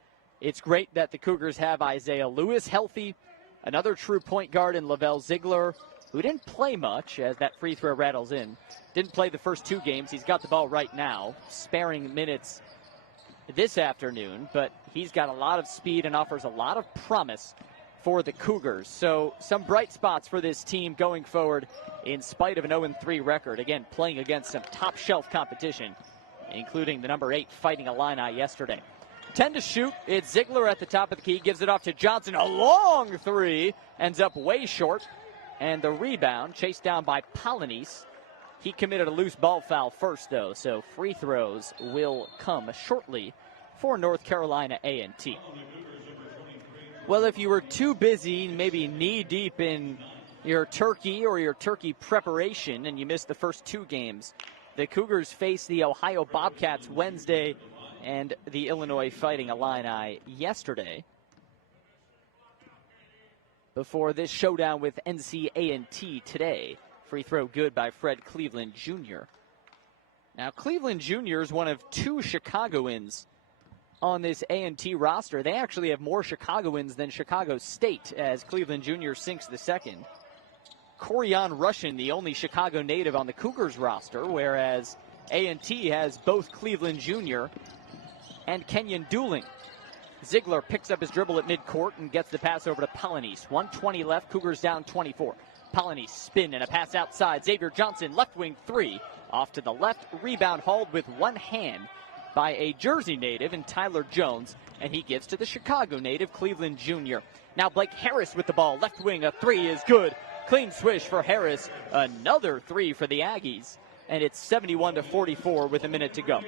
It's great that the Cougars have Isaiah Lewis healthy, another true point guard in Lavelle Ziegler, who didn't play much as that free throw rattles in. Didn't play the first 2 games. He's got the ball right now, sparing minutes this afternoon, but he's got a lot of speed and offers a lot of promise for the Cougars. So some bright spots for this team going forward in spite of an 0-3 record. Again, playing against some top shelf competition, including the number 8 Fighting Illini yesterday. 10 to shoot. It's Ziegler at the top of the key. Gives it off to Johnson. A long 3. Ends up way short. And the rebound chased down by Polanese. He committed a loose ball foul first, though. So free throws will come shortly for North Carolina A&T. Well, if you were too busy, maybe knee-deep in your turkey or your turkey preparation, and you missed the first 2 games, the Cougars face the Ohio Bobcats Wednesday and the Illinois Fighting Illini yesterday, before this showdown with NCAA today. Free throw good by Fred Cleveland Jr. Now, Cleveland Jr. is one of 2 Chicagoans on this A&T roster. They actually have more Chicagoans than Chicago State, as Cleveland Jr. sinks the second. Corian Russian, the only Chicago native on the Cougars roster, whereas A&T has both Cleveland Jr. and Kenyon Dooling. Ziegler picks up his dribble at midcourt and gets the pass over to Polanese. 1:20 left, Cougars down 24. Polanese spin and a pass outside. Xavier Johnson, left wing 3. Off to the left, rebound hauled with one hand by a Jersey native in Tyler Jones, and he gives to the Chicago native, Cleveland Jr. Now Blake Harris with the ball, left wing, a 3 is good. Clean swish for Harris, another 3 for the Aggies, and it's 71-44 with a minute to go.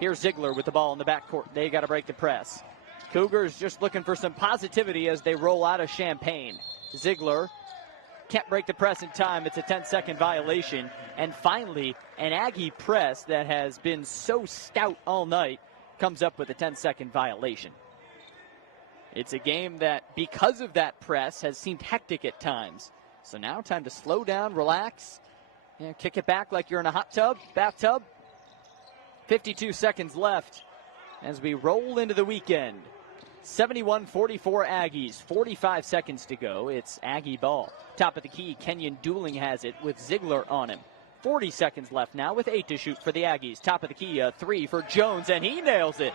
Here's Ziegler with the ball in the backcourt. They got to break the press. Cougars just looking for some positivity as they roll out of Champaign. Ziegler can't break the press in time. It's a 10-second violation. And finally, an Aggie press that has been so stout all night comes up with a 10-second violation. It's a game that, because of that press, has seemed hectic at times. So now time to slow down, relax, and kick it back like you're in a hot tub, bathtub. 52 seconds left as we roll into the weekend. 71-44 Aggies, 45 seconds to go. It's Aggie ball. Top of the key, Kenyon Dooling has it with Ziegler on him. 40 seconds left now with 8 to shoot for the Aggies. Top of the key, a 3 for Jones, and he nails it.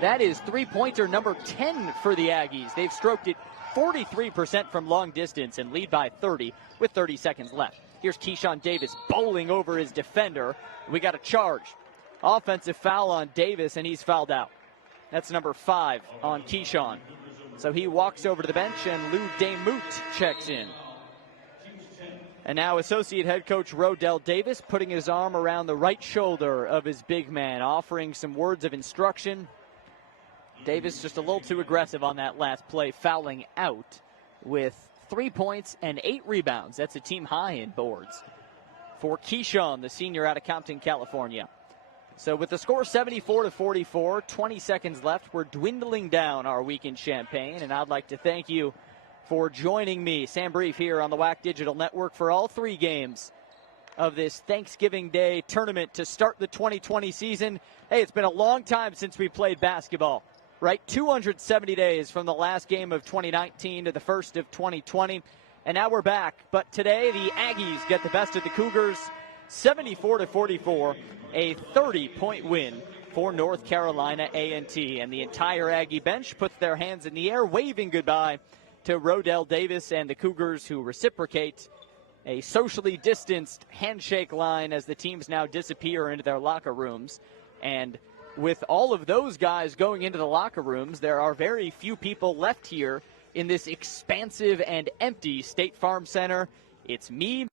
That is three-pointer number 10 for the Aggies. They've stroked it 43% from long distance and lead by 30 with 30 seconds left. Here's Keyshawn Davis bowling over his defender. We got a charge. Offensive foul on Davis, and he's fouled out. That's number 5 on Keyshawn. So he walks over to the bench, and Lou Demout checks in. And now associate head coach Rodell Davis putting his arm around the right shoulder of his big man, offering some words of instruction. Davis just a little too aggressive on that last play, fouling out with 3 points and 8 rebounds. That's a team high in boards for Keyshawn, the senior out of Compton, California. So with the score 74-44, 20 seconds left, we're dwindling down our week in Champaign, and I'd like to thank you for joining me, Sam Brief, here on the WAC Digital Network for all 3 games of this Thanksgiving Day tournament to start the 2020 season. Hey, it's been a long time since we played basketball, right? 270 days from the last game of 2019 to the first of 2020, and now we're back. But today, the Aggies get the best of the Cougars, 74-44, a 30-point win for North Carolina A&T. And the entire Aggie bench puts their hands in the air, waving goodbye to Rodell Davis and the Cougars, who reciprocate a socially distanced handshake line as the teams now disappear into their locker rooms. And with all of those guys going into the locker rooms, there are very few people left here in this expansive and empty State Farm Center. It's me,